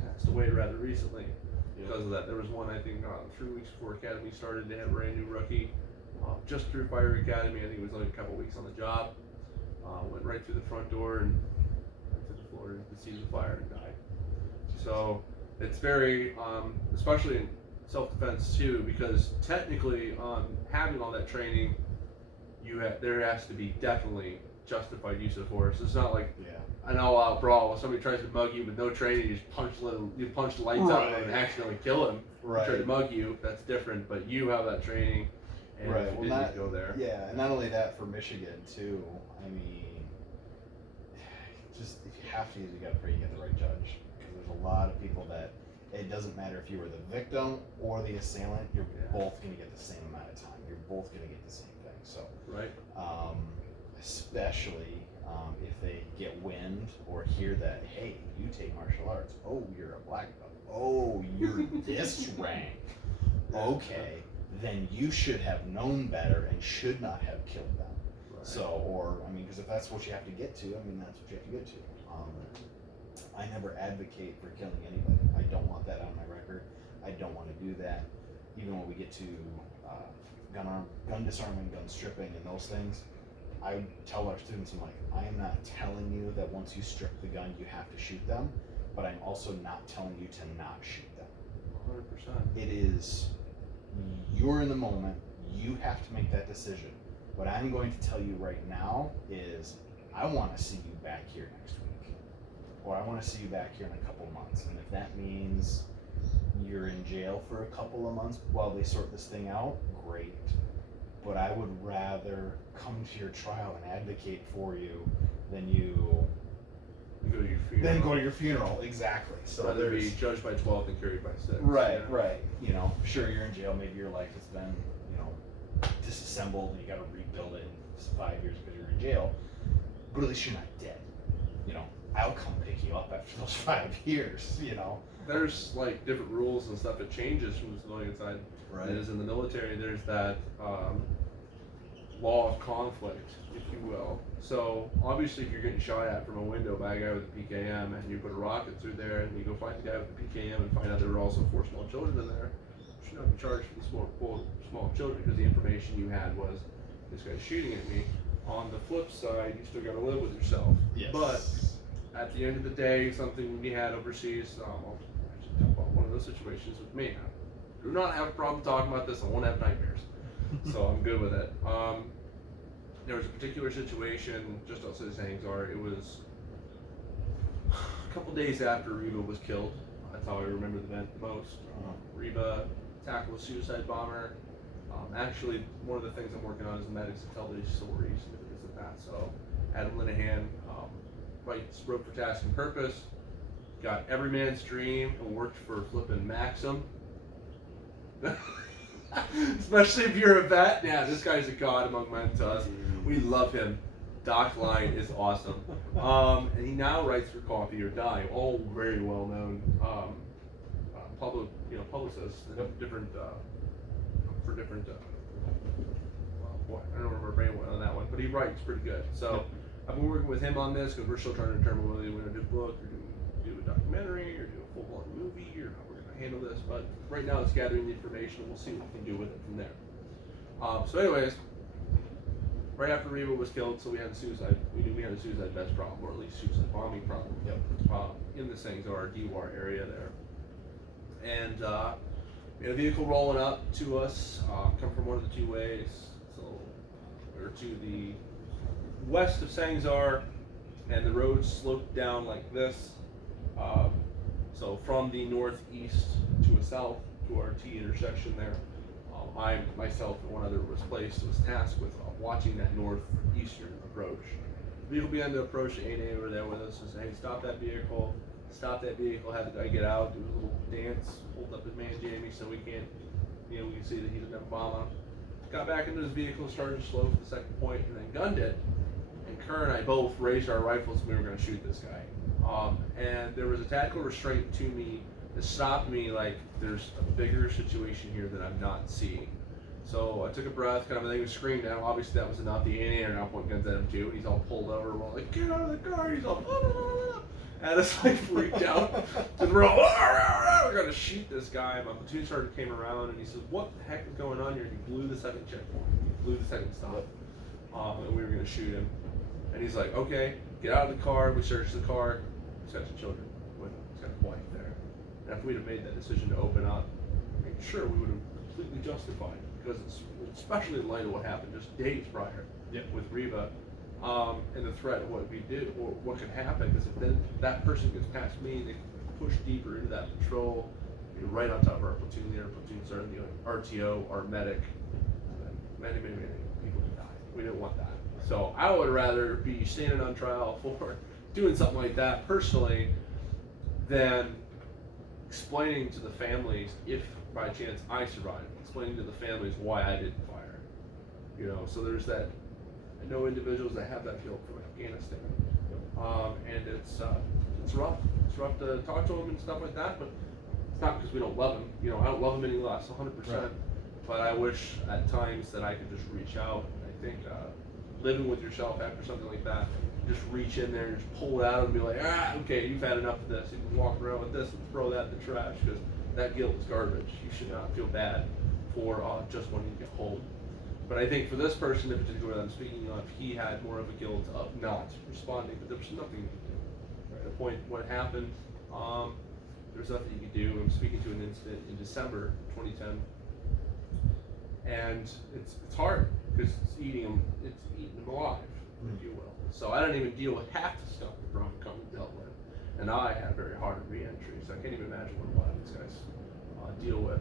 passed away rather recently because of that. There was one, I think, 3 weeks before Academy started. They had a brand new rookie just through Fire Academy. I think it was only a couple weeks on the job. Went right through the front door and went to the floor into the seat of the fire and died. So it's very, especially in self-defense too, because technically, having all that training, there has to be definitely justified use of force. It's not like an all-out brawl where somebody tries to mug you with no training, you just punch the lights out of them and accidentally kill him. Right. Try to mug you, that's different. But you have that training, and right. if you Well, didn't go there. Yeah, and not only that, for Michigan too. I mean, just if you have to use, you got to pray you get the right judge, because there's a lot of people that it doesn't matter if you were the victim or the assailant, you're both going to get the same amount of time. You're both going to get the same thing. So, right. Especially if they get wind or hear that, hey, you take martial arts. Oh, you're a black belt. Oh, you're this rank. Okay, then you should have known better and should not have killed them. Right. So, or, I mean, because if that's what you have to get to, I mean, that's what you have to get to. I never advocate for killing anybody. I don't want that on my record. I don't want to do that. Even when we get to gun disarming, gun stripping, and those things, I tell our students, I'm like, I am not telling you that once you strip the gun, you have to shoot them, but I'm also not telling you to not shoot them. 100%. It is, you're in the moment, you have to make that decision. What I'm going to tell you right now is, I want to see you back here next week, or I want to see you back here in a couple months, and if that means you're in jail for a couple of months while they sort this thing out, great. But I would rather come to your trial and advocate for you than go to your funeral. Then go to your funeral, exactly. So rather be judged by 12 than carried by 6. Right, right. You know, sure, you're in jail. Maybe your life has been, you know, disassembled, and you got to rebuild it in 5 years because you're in jail. But at least you're not dead. You know, I'll come pick you up after those 5 years. You know, there's like different rules and stuff. It changes from the civilian side. right? It is in the military. There's that law of conflict, if you will. So obviously, if you're getting shot at from a window by a guy with a PKM, and you put a rocket through there, and you go find the guy with the PKM and find out there were also 4 small children in there, you should not be charged for the small children, because the information you had was, this guy's shooting at me. On the flip side, you still got to live with yourself. Yes. But at the end of the day, something we had overseas, I'll actually talk about one of those situations with me. I do not have a problem talking about this. I won't have nightmares. So I'm good with it. There was a particular situation just outside of Sangzar. It was a couple days after Reba was killed. That's how I remember the event the most. Reba tackled a suicide bomber. Actually, one of the things I'm working on is medics to tell these stories because of that. So Adam Linehan wrote for Task and Purpose, got every man's dream, and worked for flipping Maxim. Especially if you're a vet. Yeah, this guy's a god among men to us. We love him. Doc Line is awesome. And he now writes for Coffee or Die, all very well known publicists and different for different. I don't remember brain on that one, but he writes pretty good. So I've been working with him on this because we're still trying to determine whether we're going to do a book or do a documentary or do a full-blown movie or how we're going to handle this. But right now it's gathering the information, and we'll see what we can do with it from there. So anyways, right after Reba was killed, so we had a suicide. We knew we had a suicide vest problem, or at least suicide bombing problem. Yep. In this thing's our DWAR area there, and we had a vehicle rolling up to us, come from one of the 2 ways. So we're to the west of Sangzar, and the road sloped down like this. So from the northeast to a south to our T intersection there, I myself and one other was tasked with watching that northeastern approach. The vehicle began to approach. The 8A over there with us and said, "Hey, stop that vehicle! Stop that vehicle!" Had the guy get out, do a little dance, hold up his man Jamie so we can't, we can see that he doesn't have a bomb on him. Got back into his vehicle, started to slow for the second point, and then gunned it. And Kerr and I both raised our rifles and we were going to shoot this guy. And there was a tactical restraint to me it stopped me like there's a bigger situation here that I'm not seeing. So I took a breath, kind of, and they screamed at him. Obviously, that was enough. The A&A are now pointing guns at him too. He's all pulled over. We're all like, "Get out of the car!" He's all, "Blah, blah, blah, blah." And it's like freaked out. And we're all, we're gonna shoot this guy. My platoon sergeant came around and he says, "What the heck is going on here?" He blew the second checkpoint. He blew the second stop. And we were gonna shoot him. And he's like, "Okay, get out of the car." We searched the car. He's got some children with him. He's got a wife there. And if we'd have made that decision to open up, sure, we would have completely justified it. Because it's, especially in light of what happened just days prior with Riva, and the threat of what we do or what could happen. Because if then that person gets past me, they push deeper into that patrol, you're right on top of our platoon leader, platoon sergeant, RTO, our medic. Many people could die. We didn't want that. So I would rather be standing on trial for doing something like that personally than explaining to the families, if by chance I survive, explaining to the families why I didn't fire. So there's that. I know individuals that have that guilt from Afghanistan, and it's rough. It's rough to talk to them and stuff like that, but it's not because we don't love them. I don't love them any less, 100%. Right. But I wish at times that I could just reach out. I think living with yourself after something like that, just reach in there and just pull it out and be like, okay, you've had enough of this. You can walk around with this and throw that in the trash, because that guilt is garbage. You should not feel bad for just wanting to get home. But I think for this person in particular that I'm speaking of, he had more of a guilt of not responding, but there was nothing you could do. Right. The point, what happened, there's nothing you could do. I'm speaking to an incident in December 2010, and it's hard because it's eating them alive, if you will. So I don't even deal with half the stuff that Bronco Company dealt with, and I had very hard re-entry. So I can't even imagine what a lot of these guys deal with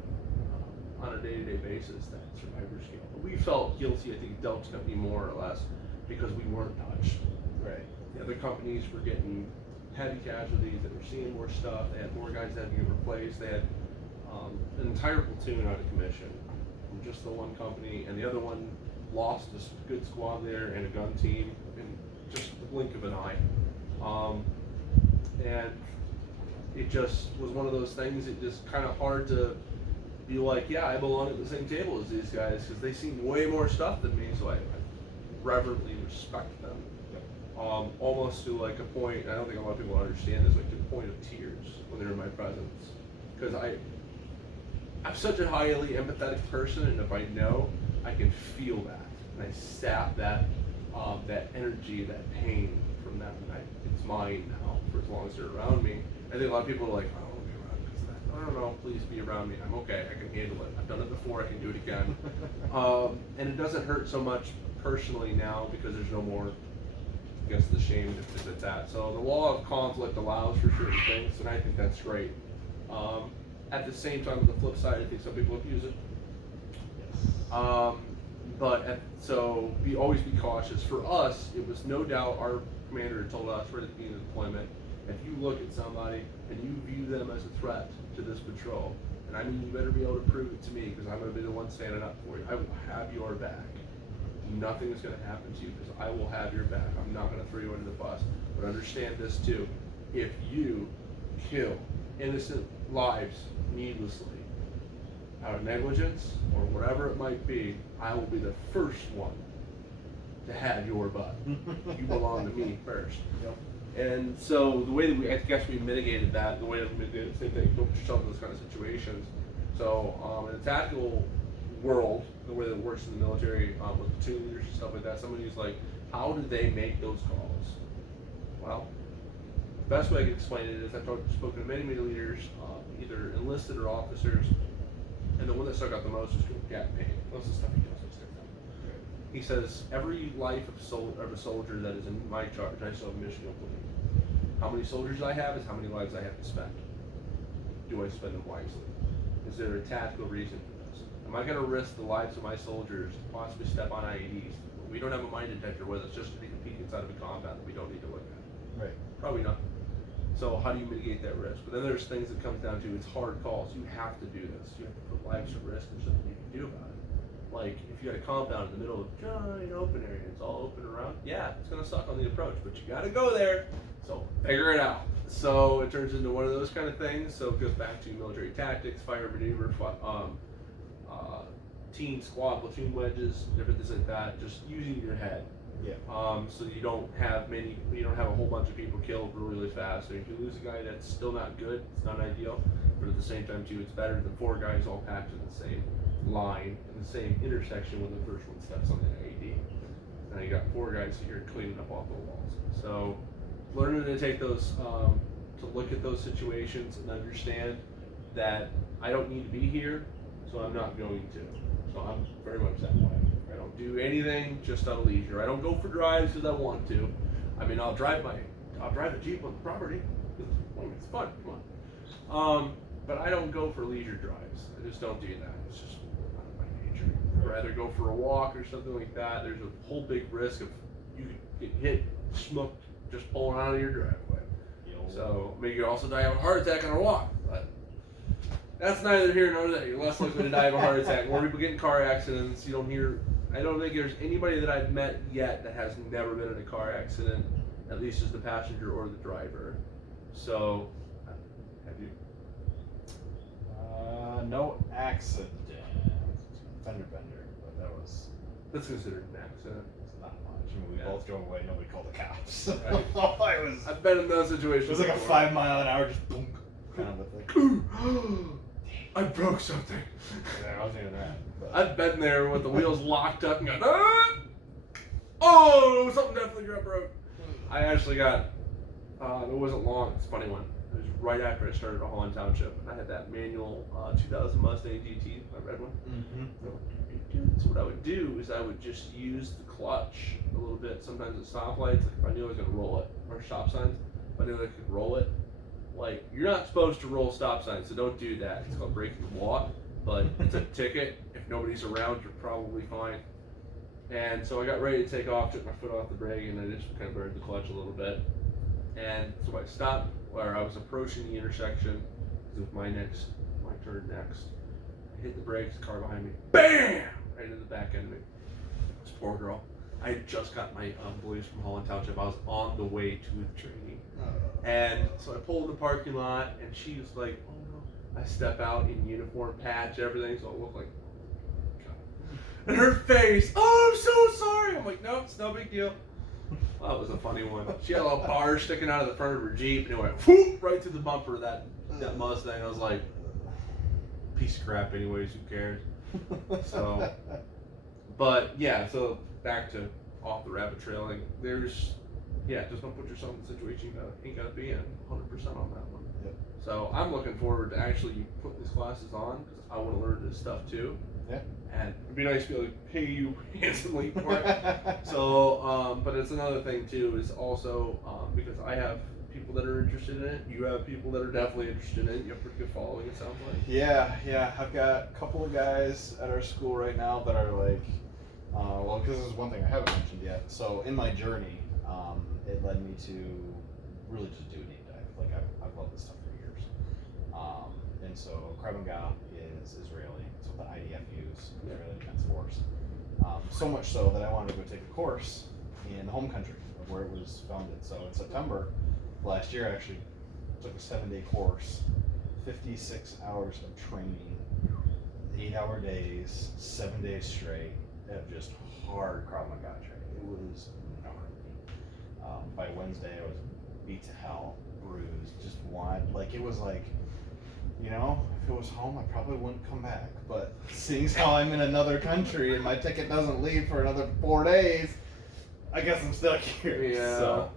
on a day-to-day basis, that survivor scale. But we felt guilty, I think, Delta Company more or less, because we weren't touched. Right. The other companies were getting heavy casualties, they were seeing more stuff, they had more guys that had to get replaced, they had an entire platoon out of commission from just the one company, and the other one lost a good squad there and a gun team in just the blink of an eye. And it just was one of those things, it just kind of hard to be like, yeah, I belong at the same table as these guys, because they seen way more stuff than me, so I reverently respect them. Almost to like a point, I don't think a lot of people understand this, like to the point of tears when they're in my presence. Because I'm such a highly empathetic person, and if I know, I can feel that. And I sap that energy, that pain from them, and it's mine now for as long as they're around me. I think a lot of people are like, oh, be around because of that. I don't know, please be around me. I'm okay, I can handle it. I've done it before, I can do it again. And it doesn't hurt so much personally now because there's no more, I guess, the shame if it's that. So the law of conflict allows for certain things, and I think that's great. At the same time, on the flip side, I think some people abuse it. So always be cautious. For us, it was no doubt our commander had told us right at the beginning of the deployment, if you look at somebody and you view them as a threat to this patrol, and I mean you better be able to prove it to me, because I'm going to be the one standing up for you. I will have your back. Nothing is going to happen to you because I will have your back. I'm not going to throw you under the bus. But understand this too. If you kill innocent lives needlessly, out of negligence or whatever it might be, I will be the first one to have your butt. You belong to me first. Yep. And so the way that I guess we mitigated that, the way that we mitigated the same thing, don't put yourself in those kind of situations. So in the tactical world, the way that it works in the military with platoon leaders and stuff like that, somebody's like, how do they make those calls? Well, the best way I can explain it is I've spoken to many leaders, either enlisted or officers, and the one that stuck out the most is Gap Pain. Most of the stuff he does is stick out. He says, every life of a soldier that is in my charge, I still have a mission to complete. How many soldiers I have is how many lives I have to spend. Do I spend them wisely? Is there a tactical reason for this? Am I going to risk the lives of my soldiers to possibly step on IEDs? We don't have a mine detector with us just to be competing inside of a compound that we don't need to look at. Right. Probably not. So how do you mitigate that risk? But then there's things that comes down to, it's hard calls. You have to do this. You have to put lives at risk. There's nothing you can do about it. Like, if you got a compound in the middle of a giant open area, it's all open around, yeah, it's going to suck on the approach, but you got to go there, so figure it out. So it turns into one of those kind of things. So it goes back to military tactics, fire maneuver, team, squad, platoon wedges, different things like that, just using your head. Yeah. So you don't have a whole bunch of people killed really, really fast. So if you lose a guy that's still not good, it's not ideal. But at the same time too, it's better than 4 guys all packed in the same line, in the same intersection when the first one steps on the AD. Now you got 4 guys here cleaning up off the walls. So learning to take those, to look at those situations and understand that I don't need to be here, so I'm not going to. So I'm very much that way. I don't do anything just out of leisure. I don't go for drives because I want to. I mean, I'll drive a Jeep on the property. It's fun. Come on. But I don't go for leisure drives. I just don't do that. It's just not my nature. I'd rather go for a walk or something like that. There's a whole big risk of you could get hit, smoked, just pulling out of your driveway. So maybe you also die of a heart attack on a walk. But that's neither here nor there. You're less likely to die of a heart attack. More people get in car accidents. You don't hear. I don't think there's anybody that I've met yet that has never been in a car accident, at least as the passenger or the driver. So, have you? No accident. Fender bender, but That's considered an accident. it's not much. I mean, we both drove away. Nobody called the cops. Right. I've been in those situations. It was like a before. 5 mile an hour, just boom, kind of a thing. I broke something. Yeah, I wasn't even that. But. I've been there with the wheels locked up and gone, ah! Oh, something definitely got broke. I actually got, it wasn't long, it's a funny one. It was right after I started at Holland Township, and I had that manual 2000 Mustang GT, my red one. Mm-hmm. So what I would do is I would just use the clutch a little bit, sometimes at stoplights, like if I knew I was going to roll it, or stop signs, if I knew I could roll it. Like, you're not supposed to roll stop signs, so don't do that. It's called breaking the law, but it's a ticket. If nobody's around, you're probably fine. And so I got ready to take off, took my foot off the brake, and I just kind of burned the clutch a little bit. And so I stopped where I was approaching the intersection with my turn next. I hit the brakes, car behind me, BAM! Right into the back end of me. This poor girl. I had just got my boys from Holland Township. I was on the way to the training. And so I pulled in the parking lot, and she was like, oh no. I step out in uniform, patch, everything, so I look like, God. And her face, oh, I'm so sorry. I'm like, nope, it's no big deal. Well, that was a funny one. She had a little bar sticking out of the front of her Jeep, and it went whoop, right through the bumper of that Mustang. I was like, piece of crap anyways, who cares? So, but yeah, so back to off the rabbit trail, like, just don't put yourself in a situation you ain't got to be in 100% on that one. Yep. So I'm looking forward to actually putting these classes on because I want to learn this stuff too. Yeah. And it'd be nice to be able to pay you handsomely for it. So, but it's another thing too, is also because I have people that are interested in it. You have people that are definitely interested in it. You have pretty good following, it sounds like. Yeah. I've got a couple of guys at our school right now that are like, well, because this is one thing I haven't mentioned yet. So in my journey, it led me to really just do a deep dive. Like I've loved this stuff for years. And so Krav Maga is Israeli. It's what the IDF use, Israeli Defense Force. So much so that I wanted to go take a course in the home country of where it was founded. So in September last year, I actually took a 7-day course, 56 hours of training, 8-hour days, 7 days straight of just hard Krav Maga training. It was gnarly. By Wednesday, I was beat to hell, bruised, just it was like, you know, if it was home, I probably wouldn't come back. But seeing as how I'm in another country and my ticket doesn't leave for another 4 days, I guess I'm stuck here. Yeah. So,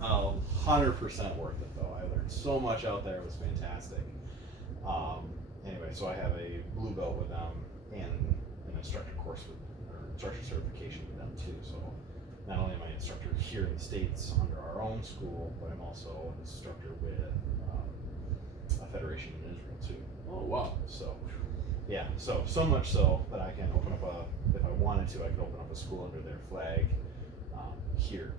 100% worth it though. I learned so much out there. It was fantastic. Anyway, so I have a blue belt with them and an instructor course or instructor certification with them too. So not only am I an instructor here in the States under our own school, but I'm also an instructor with a federation in Israel too. Oh wow. So yeah, so much so that I can open up if I wanted to, I could open up a school under their flag here.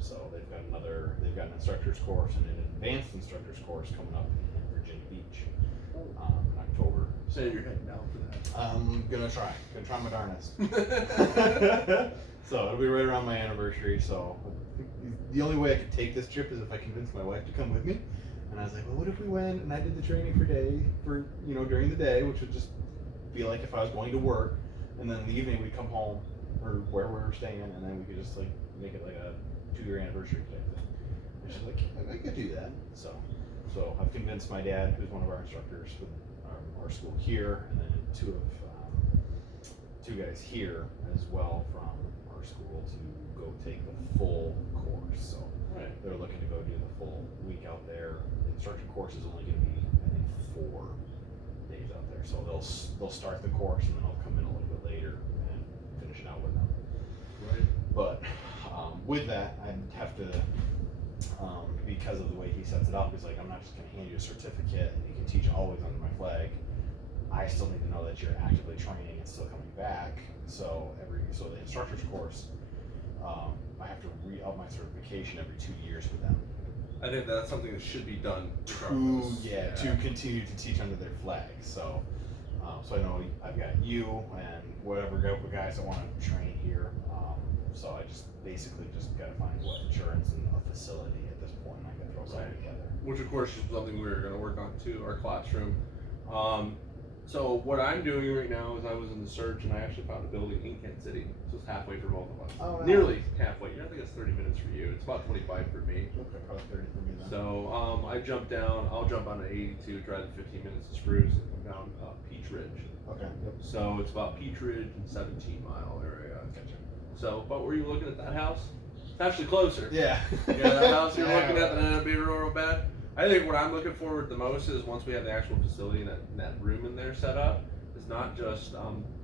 So they've got an instructor's course and an advanced instructor's course coming up in Virginia Beach in October. So you're heading down for that. I'm gonna try my darnest. So it'll be right around my anniversary. So the only way I could take this trip is if I convince my wife to come with me. And I was like, well, what if we went and I did the training during the day, which would just be like if I was going to work, and then in the evening we'd come home or where we were staying, and then we could just like make it like a 2-year anniversary type thing. And she's like, I could do that. So I've convinced my dad, who's one of our instructors with our school here, and then two guys here as well from our school to go take the full course. So Right. they're looking to go do the full week out there. The instructor course is only going to be, I think, 4 days out there. So they'll start the course and then I'll come in a little bit later and finish it out with them. Right. But with that, I'd have to, because of the way he sets it up, he's like, I'm not just going to hand you a certificate and you can teach always under my flag. I still need to know that you're actively training and still coming back. So the instructor's course, I have to re-up my certification every 2 years with them. I think that's something that should be done To continue to teach under their flag. So I know I've got you and whatever group of guys that want to train here. So I just basically got to find what insurance and a facility at this point. I can throw something together. Which of course is something we're going to work on too, our classroom. So what I'm doing right now is I was in the search and I actually found a building in Kansas City. So it's halfway for both of us. Oh, nice. Nearly halfway. I think it's 30 minutes for you. It's about 25 for me. Okay, probably 30 for me then. So I jump down. I'll jump on an 82, drive the 15 minutes to Spruce, and come down Peach Ridge. Okay. Yep. So it's about Peach Ridge and 17-mile area. Gotcha. So, but were you looking at that house? It's actually closer. Yeah. Yeah, that house you're looking at that ended up being real bad. I think what I'm looking forward the most is once we have the actual facility and that room in there set up, it's not just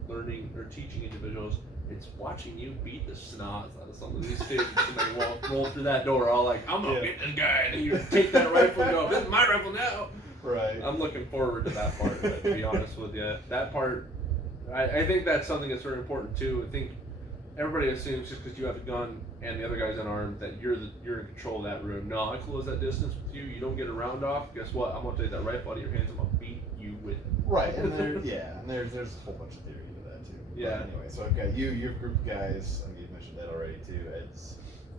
learning or teaching individuals, it's watching you beat the snots out of some of these students and they roll through that door all like, I'm gonna get this guy, and then you take that rifle and go, this is my rifle now. Right. I'm looking forward to that part of it, to be honest with you. That part, I think that's something that's very important too. I think everybody assumes just because you have a gun and the other guy's unarmed that you're in control of that room. No, I close that distance with you. You don't get a round off. Guess what? I'm gonna take that rifle out of your hands. I'm gonna beat you with it. Right, and there's a whole bunch of theory to that too. Yeah. But anyway, so I've got your group of guys. I mean, you mentioned that already too. Ed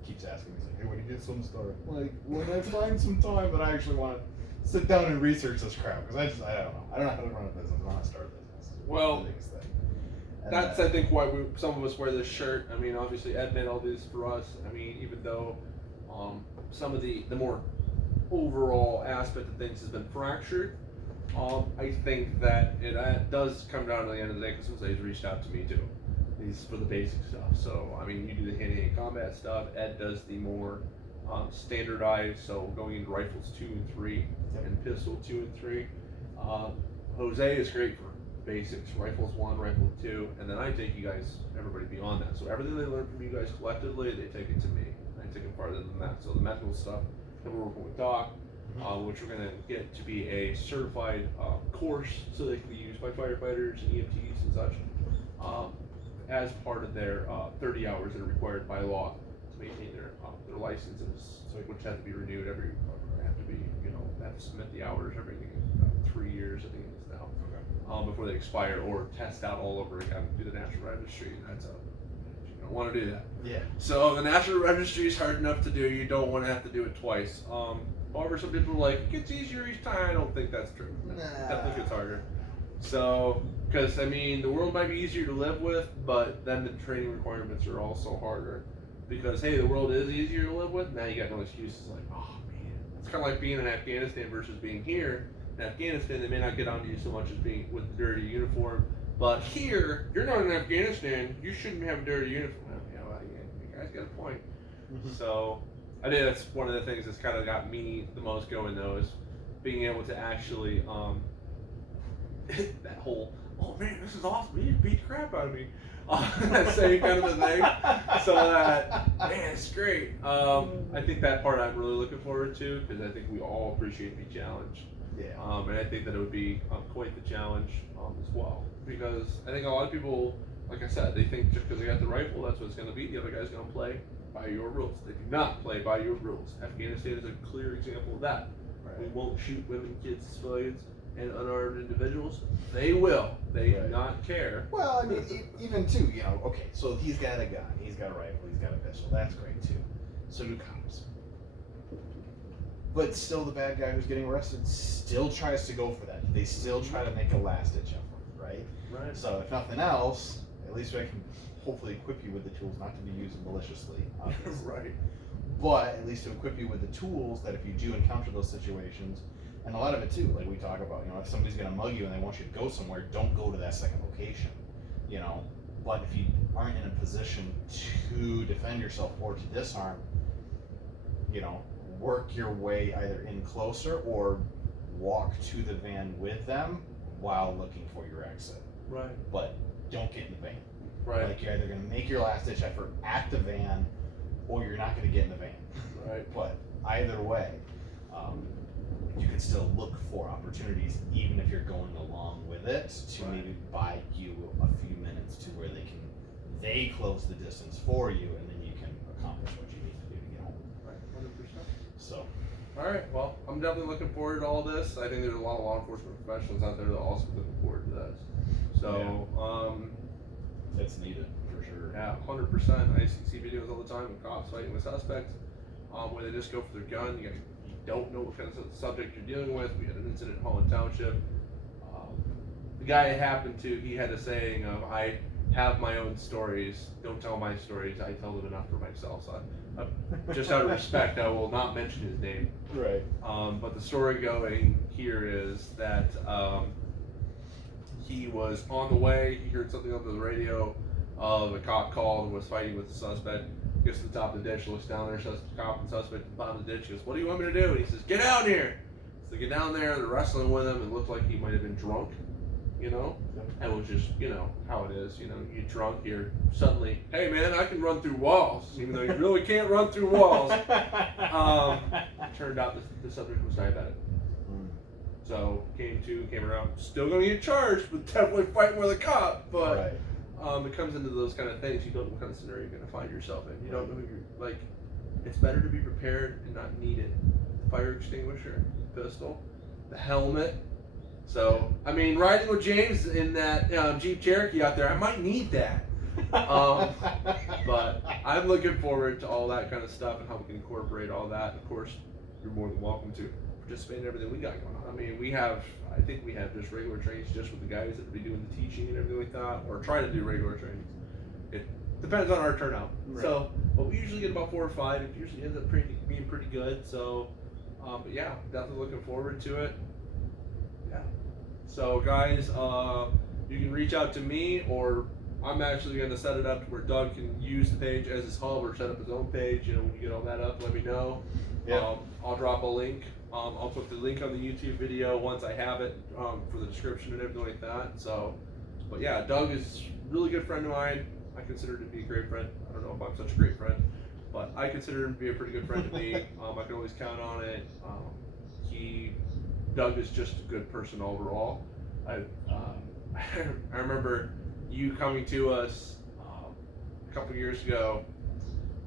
keeps asking me, he's like, hey, when you get some start, like when I find some time that I actually want to sit down and research this crap, because I don't know. I don't know how to run a business. I don't know how to start a business. Well, the biggest thing. And that's I think why some of us wear this shirt. I mean, obviously Ed made all these for us. I mean, even though some of the more overall aspect of things has been fractured, I think that it does come down to the end of the day because Jose's reached out to me too. He's for the basic stuff. So I mean, you do the hand-to-hand combat stuff. Ed does the more standardized. So going into rifles 2 and 3 and pistol 2 and 3. Jose is great for basics, rifles 1, rifle 2, and then I take you guys, everybody beyond that. So everything they learn from you guys collectively, they take it to me. I take it farther than that. So the medical stuff that we're working with Doc, which we're going to get to be a certified course so they can be used by firefighters and EMTs and such as part of their 30 hours that are required by law to maintain their licenses, which have to be renewed every, have to be, have to submit the hours every 3 years, I think it is now. Before they expire or test out all over again through the National Registry. That's you don't want to do that. Yeah. So the National Registry is hard enough to do. You don't want to have to do it twice. However, some people are like, it gets easier each time. I don't think that's true. Nah. Definitely gets harder. So, because I mean, the world might be easier to live with, but then the training requirements are also harder. Because hey, the world is easier to live with. Now you got no excuses like, oh man, it's kind of like being in Afghanistan versus being here. In Afghanistan, they may not get onto you so much as being with the dirty uniform, but here, you're not in Afghanistan, you shouldn't have a dirty uniform. You guys got a point. So, I think that's one of the things that's kind of got me the most going though, is being able to actually, that whole, oh man, this is awesome, you beat the crap out of me. That same kind of a thing. So that, man, it's great. I think that part I'm really looking forward to, because I think we all appreciate the challenge. Yeah. And I think that it would be quite the challenge as well, because I think a lot of people, like I said, they think just because they got the rifle, that's what it's going to be. The other guy's going to play by your rules. They do not play by your rules. Afghanistan is a clear example of that. Right. We won't shoot women, kids, civilians. and unarmed individuals, they will. They do not care. Well, I mean, even too, you know, okay, so he's got a gun, he's got a rifle, he's got a pistol. That's great too. So do cops. But still, the bad guy who's getting arrested still tries to go for that. They still try to make a last-ditch effort, right? Right. So if nothing else, at least I can hopefully equip you with the tools, not to be used maliciously, obviously. Right. But at least to equip you with the tools that if you do encounter those situations, and a lot of it too, like we talk about, you know, if somebody's gonna mug you and they want you to go somewhere, don't go to that second location, you know. But if you aren't in a position to defend yourself or to disarm, you know, work your way either in closer or walk to the van with them while looking for your exit. Right. But don't get in the van. Right. Like you're either gonna make your last ditch effort at the van or you're not gonna get in the van. Right. But either way, you can still look for opportunities, even if you're going along with it, to maybe buy you a few minutes to where they close the distance for you, and then you can accomplish what you need to do to get home. Right. 100%. So. All right. Well, I'm definitely looking forward to all this. I think there's a lot of law enforcement professionals out there that are also looking forward to this. So, it's needed for sure. Yeah, 100%. I see videos all the time of cops fighting with suspects, where they just go for their gun. You don't know what kind of subject you're dealing with. We had an incident in Holland Township. The guy it happened to, he had a saying of, "I have my own stories. Don't tell my stories. I tell them enough for myself." So, just out of respect, I will not mention his name. Right. But the story going here is that he was on the way. He heard something over the radio. The cop called and was fighting with the suspect. Gets to the top of the ditch, looks down there, says the cop and suspect at the bottom of the ditch. He goes, "What do you want me to do?" And he says, "Get down here." So they get down there, they're wrestling with him. It looked like he might have been drunk, you know? And it was just, you know, how it is. You know, you get drunk, you're suddenly, "Hey man, I can run through walls," even though you really can't run through walls. Turned out the subject was diabetic. So came around, still gonna get charged with definitely fighting with a cop, but Right. It comes into those kind of things. You don't know what kind of scenario you're gonna find yourself in. You don't know who you're like. It's better to be prepared and not need it. Fire extinguisher, pistol, the helmet. So I mean, riding with James in that Jeep Cherokee out there, I might need that. But I'm looking forward to all that kind of stuff and how we can incorporate all that. Of course, you're more than welcome to participate in everything we got going on. I mean, I think we have just regular trainings just with the guys that will be doing the teaching and everything like that, or try to do regular trainings. It depends on our turnout. Right. So, but we usually get about 4 or 5. It usually ends up being pretty good. So, but yeah, definitely looking forward to it. Yeah. So guys, you can reach out to me, or I'm actually going to set it up to where Doug can use the page as his hub or set up his own page. You know, when you get all that up, let me know. Yeah. I'll drop a link. I'll put the link on the YouTube video once I have it for the description and everything like that. So, but yeah, Doug is a really good friend of mine. I consider him to be a great friend. I don't know if I'm such a great friend, but I consider him to be a pretty good friend to me. I can always count on it. Doug is just a good person overall. I remember you coming to us a couple years ago,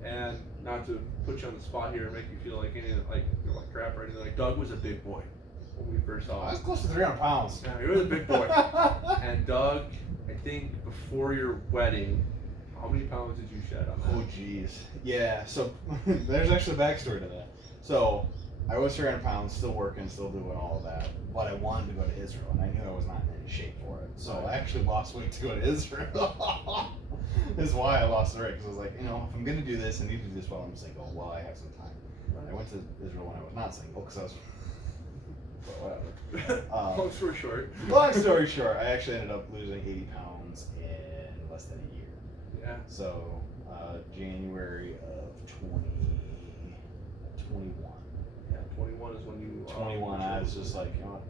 and not to put you on the spot here and make you feel like anything like you're like crap or anything, like Doug was a big boy when we first saw him. I was close to 300 pounds. Yeah, he was a big boy. And Doug, I think before your wedding, how many pounds did you shed on that? Oh geez. Yeah, so there's actually a backstory to that. So I was 300 pounds, still working, still doing all of that, but I wanted to go to Israel, and I knew I was not in any shape for it. So I actually lost weight to go to Israel. This is why I lost the weight, because I was like, you know, if I'm going to do this, I need to do this while I'm single, while I have some time. Right. I went to Israel when I was not single, because I was, well, whatever. Long story short. Long story short, I actually ended up losing 80 pounds in less than a year. Yeah. So, January of 2021. Yeah, 21 is when you... 21, I was just like, you know what,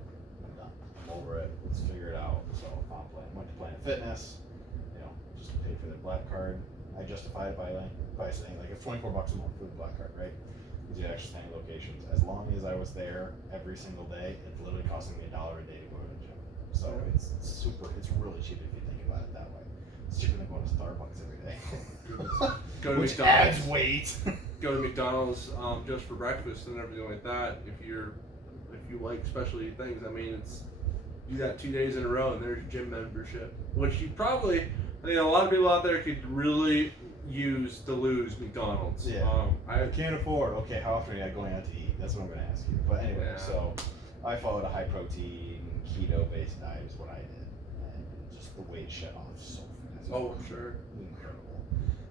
I'm done. I'm over it. Let's figure it out. So went to Planet Fitness, you know, just to pay for the black card. I justified it by saying, like, it's $24 a month for the black card, right? Because you actually staying locations. As long as I was there every single day, it's literally costing me $1 a day to go to the gym. So it's really cheap if you think about it that way. It's cheaper than going to Starbucks every day. Go to Which McDonald's. adds weight. Go to McDonald's just for breakfast and everything like that. If you like specialty things, I mean, do that 2 days in a row, and there's your gym membership, which you probably, I think a lot of people out there could really use to lose McDonald's. Yeah. I can't afford. Okay, how often are you going out to eat? That's what I'm going to ask you. But anyway, Yeah. so I followed a high protein, keto based diet is what I did. And just the weight shut off so fast. Oh, sure. Incredible.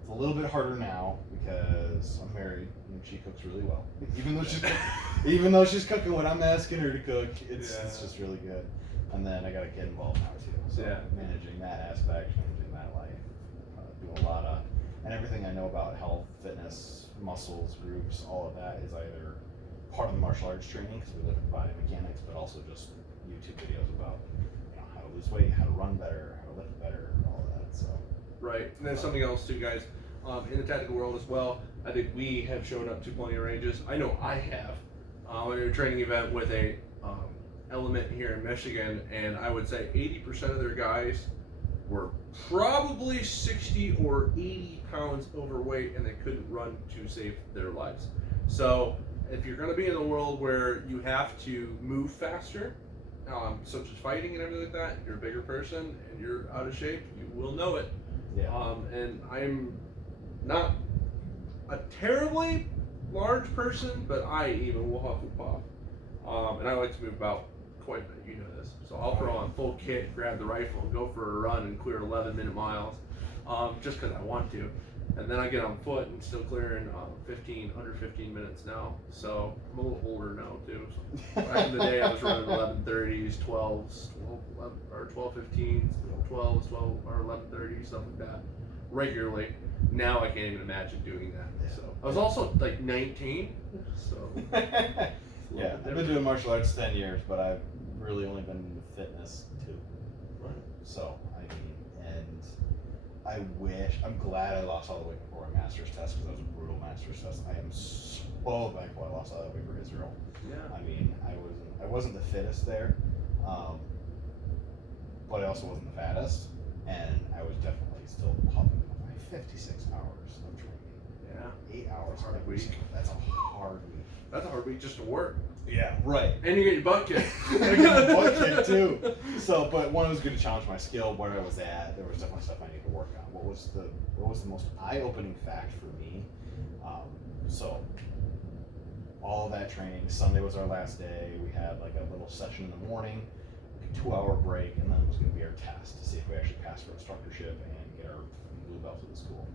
It's a little bit harder now because I'm married and she cooks really well. Even though she's cooking what I'm asking her to cook, it's just really good. And then I got to get involved now too. So managing that aspect, managing that life, doing a lot of, and everything I know about health, fitness, muscles, groups, all of that is either part of the martial arts training because we live in biomechanics, but also just YouTube videos about how to lose weight, how to run better, how to lift better, all of that. So right, and then something else too, guys. In the tactical world as well, I think we have shown up to plenty of ranges. I know I have. When we were a training event with a element here in Michigan, and I would say 80% of their guys were probably 60 or 80 pounds overweight, and they couldn't run to save their lives. So if you're going to be in a world where you have to move faster, such as fighting and everything like that, you're a bigger person and you're out of shape, you will know it. yeah. And I'm not a terribly large person, but I even will huff and puff. And I like to move about quite a bit, you know this. So I'll throw on full kit, grab the rifle, and go for a run and clear 11-minute miles, just because I want to. And then I get on foot and still clearing under 15 minutes now. So I'm a little older now too. So back in the day I was running 11:30s, 12s, 12:15s, 12s, 12 or 11:30s, stuff like that, regularly. Now I can't even imagine doing that. Yeah. So I was also like 19. So yeah, I've been doing martial arts 10 years, but I've really only been into fitness 2. Right. So, I mean, and I'm glad I lost all the weight before my master's test because that was a brutal master's test. I am so thankful I lost all that weight for Israel. Yeah. I mean, I wasn't the fittest there, but I also wasn't the fattest, and I was definitely still pumping 56 hours of training. Yeah. 8 hours. That's a hard week. That's a hard week. That's a hard week just to work. Yeah, right. And you get your butt kicked. I got my butt kicked too. So, but one, it was good to challenge my skill, where I was at. There was definitely stuff I needed to work on. What was the most eye-opening fact for me? So, all that training. Sunday was our last day. We had like a little session in the morning, a 2-hour break, and then it was going to be our test to see if we actually passed for instructorship and get our blue belt to the school.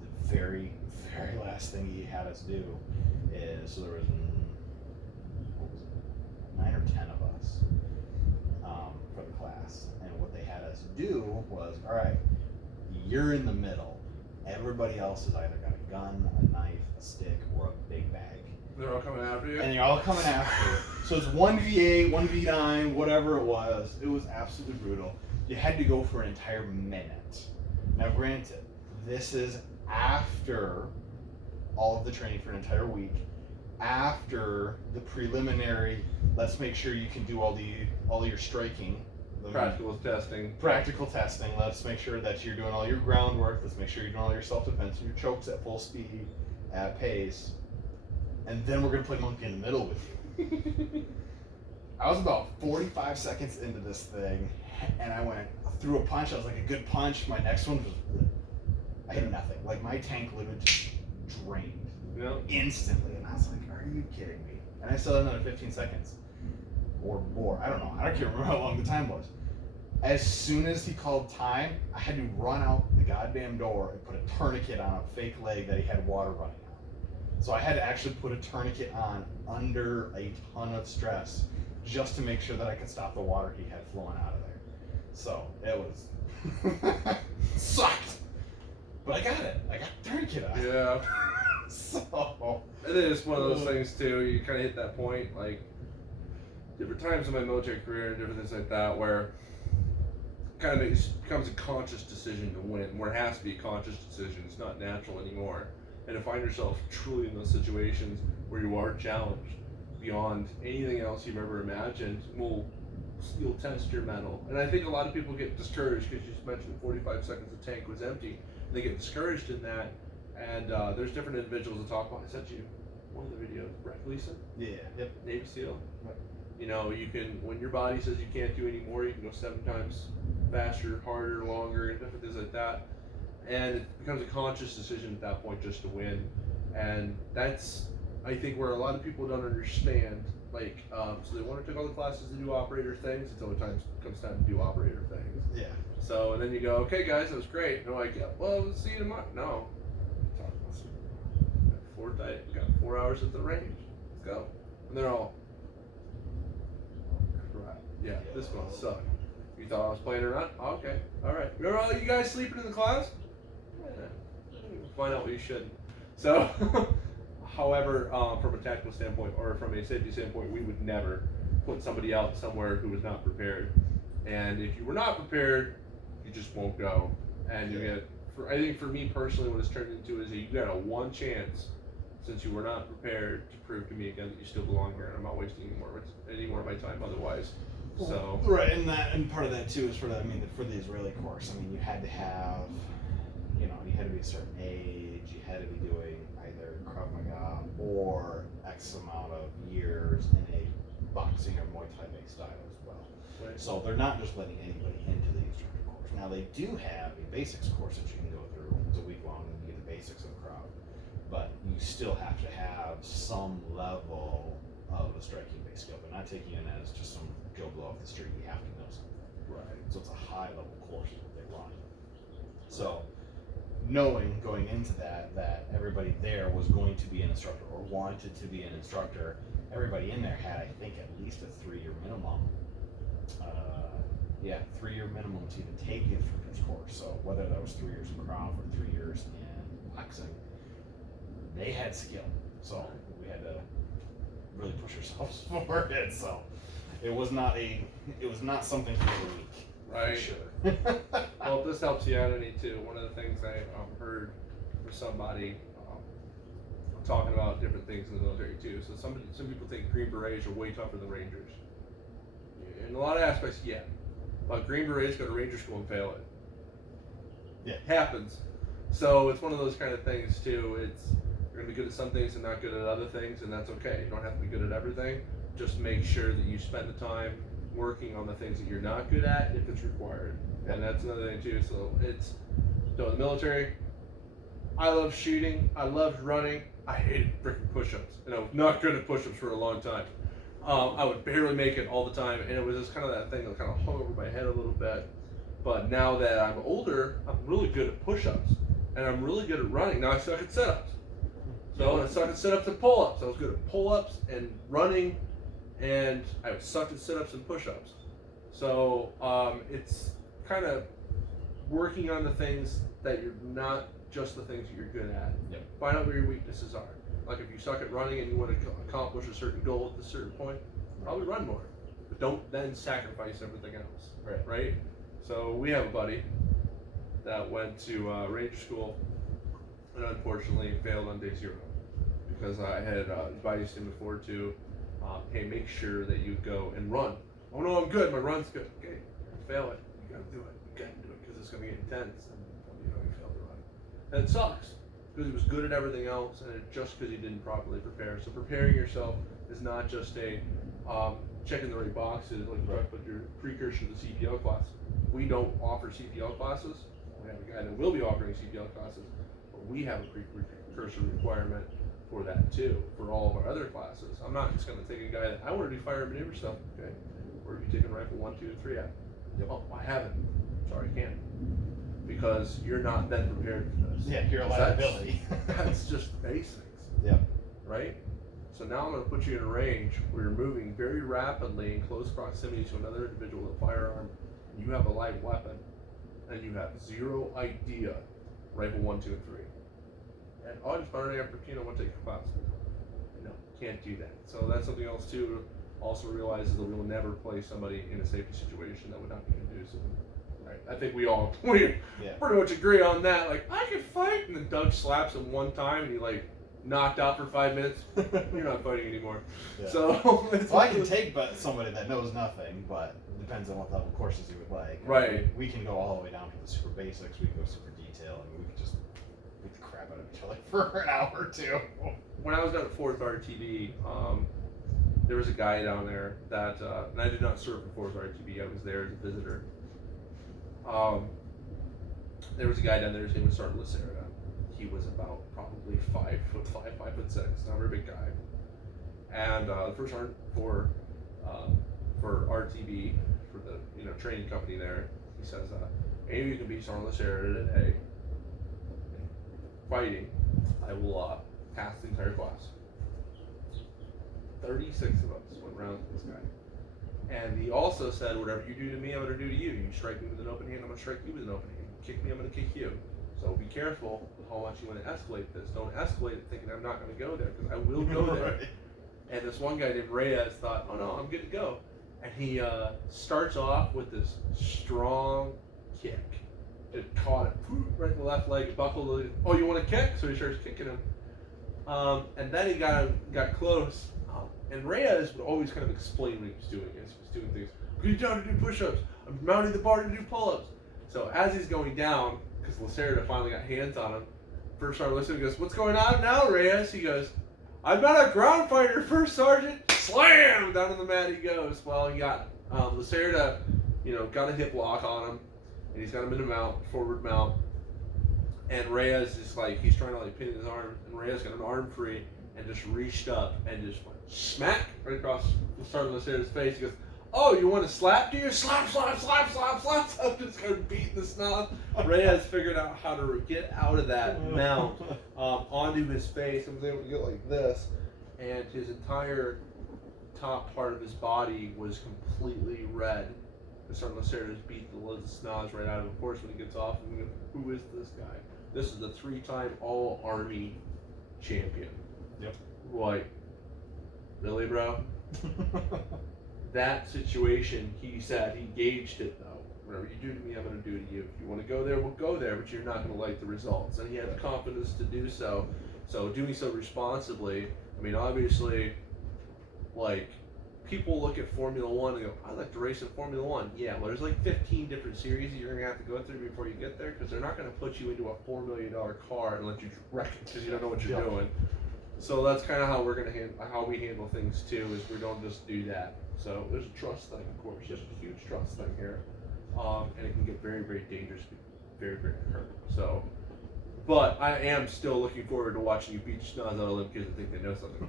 The very, very last thing he had us do is, so there was 9 or 10 of us for the class, and what they had us do was, all right, you're in the middle. Everybody else has either got a gun, a knife, a stick, or a big bag. They're all coming after you? And you're all coming after you. So it's 1v8, 1v9, whatever it was. It was absolutely brutal. You had to go for an entire minute. Now granted, this is after all of the training for an entire week, after the preliminary, let's make sure you can do all your striking. Practical testing. Practical testing. Let's make sure that you're doing all your groundwork. Let's make sure you're doing all your self-defense and your chokes at full speed, at pace. And then we're going to play monkey in the middle with you. I was about 45 seconds into this thing, and I threw a punch. I was like, a good punch. My next one was, I hit nothing. Like, my tank literally just drained instantly. And I was like, are you kidding me? And I still had another 15 seconds or more. I don't know. I don't remember how long the time was. As soon as he called time, I had to run out the goddamn door and put a tourniquet on a fake leg that he had water running on. So I had to actually put a tourniquet on under a ton of stress just to make sure that I could stop the water he had flowing out of there. So it was sucked. But I got it. I got the tourniquet on. Yeah. So it is one of those things too. You kind of hit that point, like different times in my military career and different things like that, where it kind of becomes a conscious decision to win, where it has to be a conscious decision. It's not natural anymore. And to find yourself truly in those situations where you are challenged beyond anything else you've ever imagined, you'll test your mettle. And I think a lot of people get discouraged because you just mentioned 45 seconds the tank was empty. They get discouraged in that. And there's different individuals that talk about. I sent you one of the videos, Brett Gleason. Yeah. Yep. Navy SEAL. Right. You know, you can, when your body says you can't do any more, you can go 7 times faster, harder, longer, and different things like that. And it becomes a conscious decision at that point just to win. And that's, I think, where a lot of people don't understand. Like, so they want to take all the classes to do operator things until it comes time to do operator things. Yeah. So, and then you go, okay, guys, that was great. And they're like, yeah, well, let's see you tomorrow. No. We got 4 hours at the range. Let's go. And they're all, crap. Yeah, this is going to suck. You thought I was playing or not? Oh, okay. All right. Remember all you guys sleeping in the class? Find out what you shouldn't. So, however, from a tactical standpoint or from a safety standpoint, we would never put somebody out somewhere who was not prepared. And if you were not prepared, you just won't go. And you get, I think for me personally, what it's turned into is that you got a one chance, since you were not prepared, to prove to me again that you still belong here, and I'm not wasting any more of my time otherwise. So right, and part of that too is for the the Israeli course. I mean, you had to have, you had to be a certain age. You had to be doing either Krav Maga or X amount of years in a boxing or Muay Thai based style as well. Right. So they're not just letting anybody into the instructor course. Now they do have a basics course that you can go through. It's a week long, and you get the basics of Krav, but you still have to have some level of a striking base skill. They're not taking it as just some Joe Blow off the street. You have to know something. Right. So it's a high level course that they run. So knowing going into that everybody there was going to be an instructor or wanted to be an instructor, everybody in there had, I think, at least a 3-year minimum. 3-year minimum to even take the instructor's course. So whether that was 3 years in Krav or 3 years in boxing, they had skill. So we had to really push ourselves for it. So it was not something for the weak. Right. For sure. Well, if this helps you out any too, one of the things I heard from somebody talking about different things in the military too. So some people think Green Berets are way tougher than Rangers. In a lot of aspects, yeah. But Green Berets go to Ranger school and fail it. Yeah. It happens. So it's one of those kind of things too. You're gonna be good at some things and not good at other things, and that's okay. You don't have to be good at everything. Just make sure that you spend the time working on the things that you're not good at if it's required. And that's another thing too. So the military, I love shooting, I loved running, I hated freaking push-ups. And I was not good at push-ups for a long time. I would barely make it all the time, and it was just kind of that thing that kind of hung over my head a little bit. But now that I'm older, I'm really good at push-ups, and I'm really good at running. Now I suck at sit-ups. So I suck at sit-ups and pull-ups. I was good at pull-ups and running, and I sucked at sit-ups and push-ups. So it's kind of working on the things that you're not just the things that you're good at. Yep. Find out where your weaknesses are. Like if you suck at running and you want to accomplish a certain goal at a certain point, probably run more. But don't then sacrifice everything else. Right? So we have a buddy that went to Ranger school and unfortunately failed on day 0 because I had advised him before to, hey, make sure that you go and run. Oh no, I'm good. My run's good. Okay, fail it. You gotta do it. You gotta do it because it's gonna get intense. And he failed to run. And it sucks because he was good at everything else, and just because he didn't properly prepare. So preparing yourself is not just a checking the right boxes, like you talked about your precursor to the CPL class. We don't offer CPL classes. We have a guy that will be offering CPL classes, but we have a precursor requirement for that too, for all of our other classes. I'm not just going to take a guy that I want to do fire and maneuver stuff. Okay, where have you taken rifle 1, 2, and 3 at? Oh, I haven't. Sorry, I can't. Because you're not then prepared for this. Yeah, you're a liability. That's just basics. Yeah. Right? So now I'm going to put you in a range where you're moving very rapidly in close proximity to another individual with a firearm. And you have a live weapon, and you have 0 idea. Rifle 1, 2, and 3. And I just found out after I want to take a class. No, can't do that. So that's something else too. Also realize that we'll never place somebody in a safety situation that would not be conducive. Right? I think we pretty much agree on that. Like, I can fight, and then Doug slaps him one time, and he knocked out for 5 minutes. You're not fighting anymore. Yeah. So well, I can take somebody that knows nothing, but it depends on what level courses you would like. Right. We can go all the way down to the super basics. We can go super detail, and we can just beat the crap out of each other for an hour or two. When I was down at 4th RTD, there was a guy down there that, and I did not serve before RTB. I was there as a visitor. There was a guy down there. His name was Sergeant Lacerda. He was about probably 5'5", 5'6", not a very big guy. And the first sergeant for RTB, for the training company there, he says, "Any of you can be Sergeant Lacerda today. Fighting, I will pass the entire class." 36 of us went around with this guy. And he also said, "Whatever you do to me, I'm going to do to you. You strike me with an open hand, I'm going to strike you with an open hand. You kick me, I'm going to kick you. So be careful how much you want to escalate this. Don't escalate it thinking I'm not going to go there, because I will go there." Right. And this one guy named Reyes thought, "Oh no, I'm good to go." And he starts off with this strong kick. It caught it right in the left leg, it buckled. "Oh, you want to kick?" So he starts kicking him. And then he got close. And Reyes would always kind of explain what he was doing. As he was doing things, "I'm going down to do push-ups. I'm mounting the bar to do pull-ups." So as he's going down, because Lacerda finally got hands on him, First Sergeant Lacerda goes, "What's going on now, Reyes?" He goes, "I'm not a ground fighter, First Sergeant." Slam! Down on the mat he goes. Well, he got Lacerda, got a hip lock on him, and he's got him in a mount, forward mount. And Reyes is he's trying to pin his arm, and Reyes got an arm free and just reached up and just went smack right across Sergeant Lacerda's face. He goes, "Oh, you want to slap? Do you slap, slap, slap, slap, slap?" So just kind of beating the snob. Reyes figured out how to get out of that mount onto his face and was able to get like this, and his entire top part of his body was completely red. Sergeant Lacerda just beat the snot right out of him. Of course, when he gets off, he goes, "Who is this guy?" This is the 3-time All-Army champion. Yep. Really, bro? That situation, he said, he gauged it though. "Whatever you do to me, I'm going to do to you. If you want to go there, we'll go there, but you're not going to like the results." And he had the confidence to do so. So doing so responsibly, obviously, people look at Formula One and go, "I'd like to race in Formula One." Yeah, well, there's 15 different series that you're going to have to go through before you get there, because they're not going to put you into a $4 million car and let you wreck it because you don't know what you're doing. So that's kind of how we're going to how we handle things too, is we don't just do that. So there's a trust thing, of course. There's a huge trust thing here, and it can get very, very dangerous, very, very hurt. So, but I am still looking forward to watching you beat schnoz out of them because I think they know something.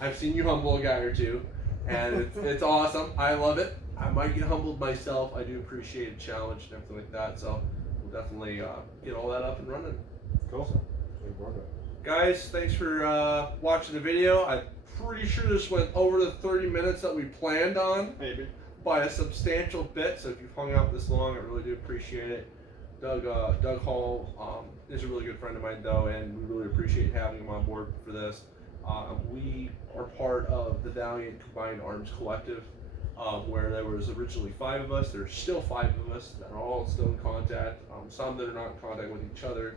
I've seen you humble a guy or two, and it's awesome. I love it. I might get humbled myself. I do appreciate a challenge and everything like that. So we'll definitely get all that up and running. Cool. So, guys, thanks for watching the video. I'm pretty sure this went over the 30 minutes that we planned on. Maybe. By a substantial bit. So if you've hung out this long, I really do appreciate it. Doug Hall is a really good friend of mine, though, and we really appreciate having him on board for this. We are part of the Valiant Combined Arms Collective, where there was originally 5 of us. There's still 5 of us that are all still in contact. Some that are not in contact with each other.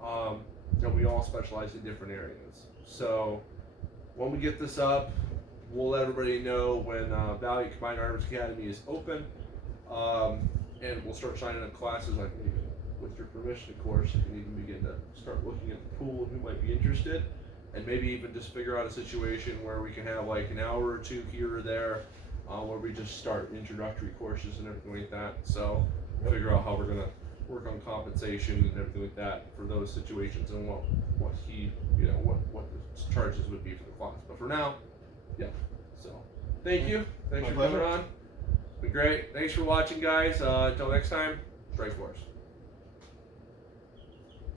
And we all specialize in different areas. So when we get this up, we'll let everybody know when Valiant Combined Arms Academy is open. And we'll start signing up classes. I can even, with your permission, of course, I can even begin to start looking at the pool of who might be interested, and maybe even just figure out a situation where we can have an hour or 2 here or there, where we just start introductory courses and everything like that. So figure out how we're gonna work on compensation and everything like that for those situations, and what the charges would be for the class. But for now, yeah. So thank you. Thanks for coming on. Been great. Thanks for watching, guys. Until next time, strike force.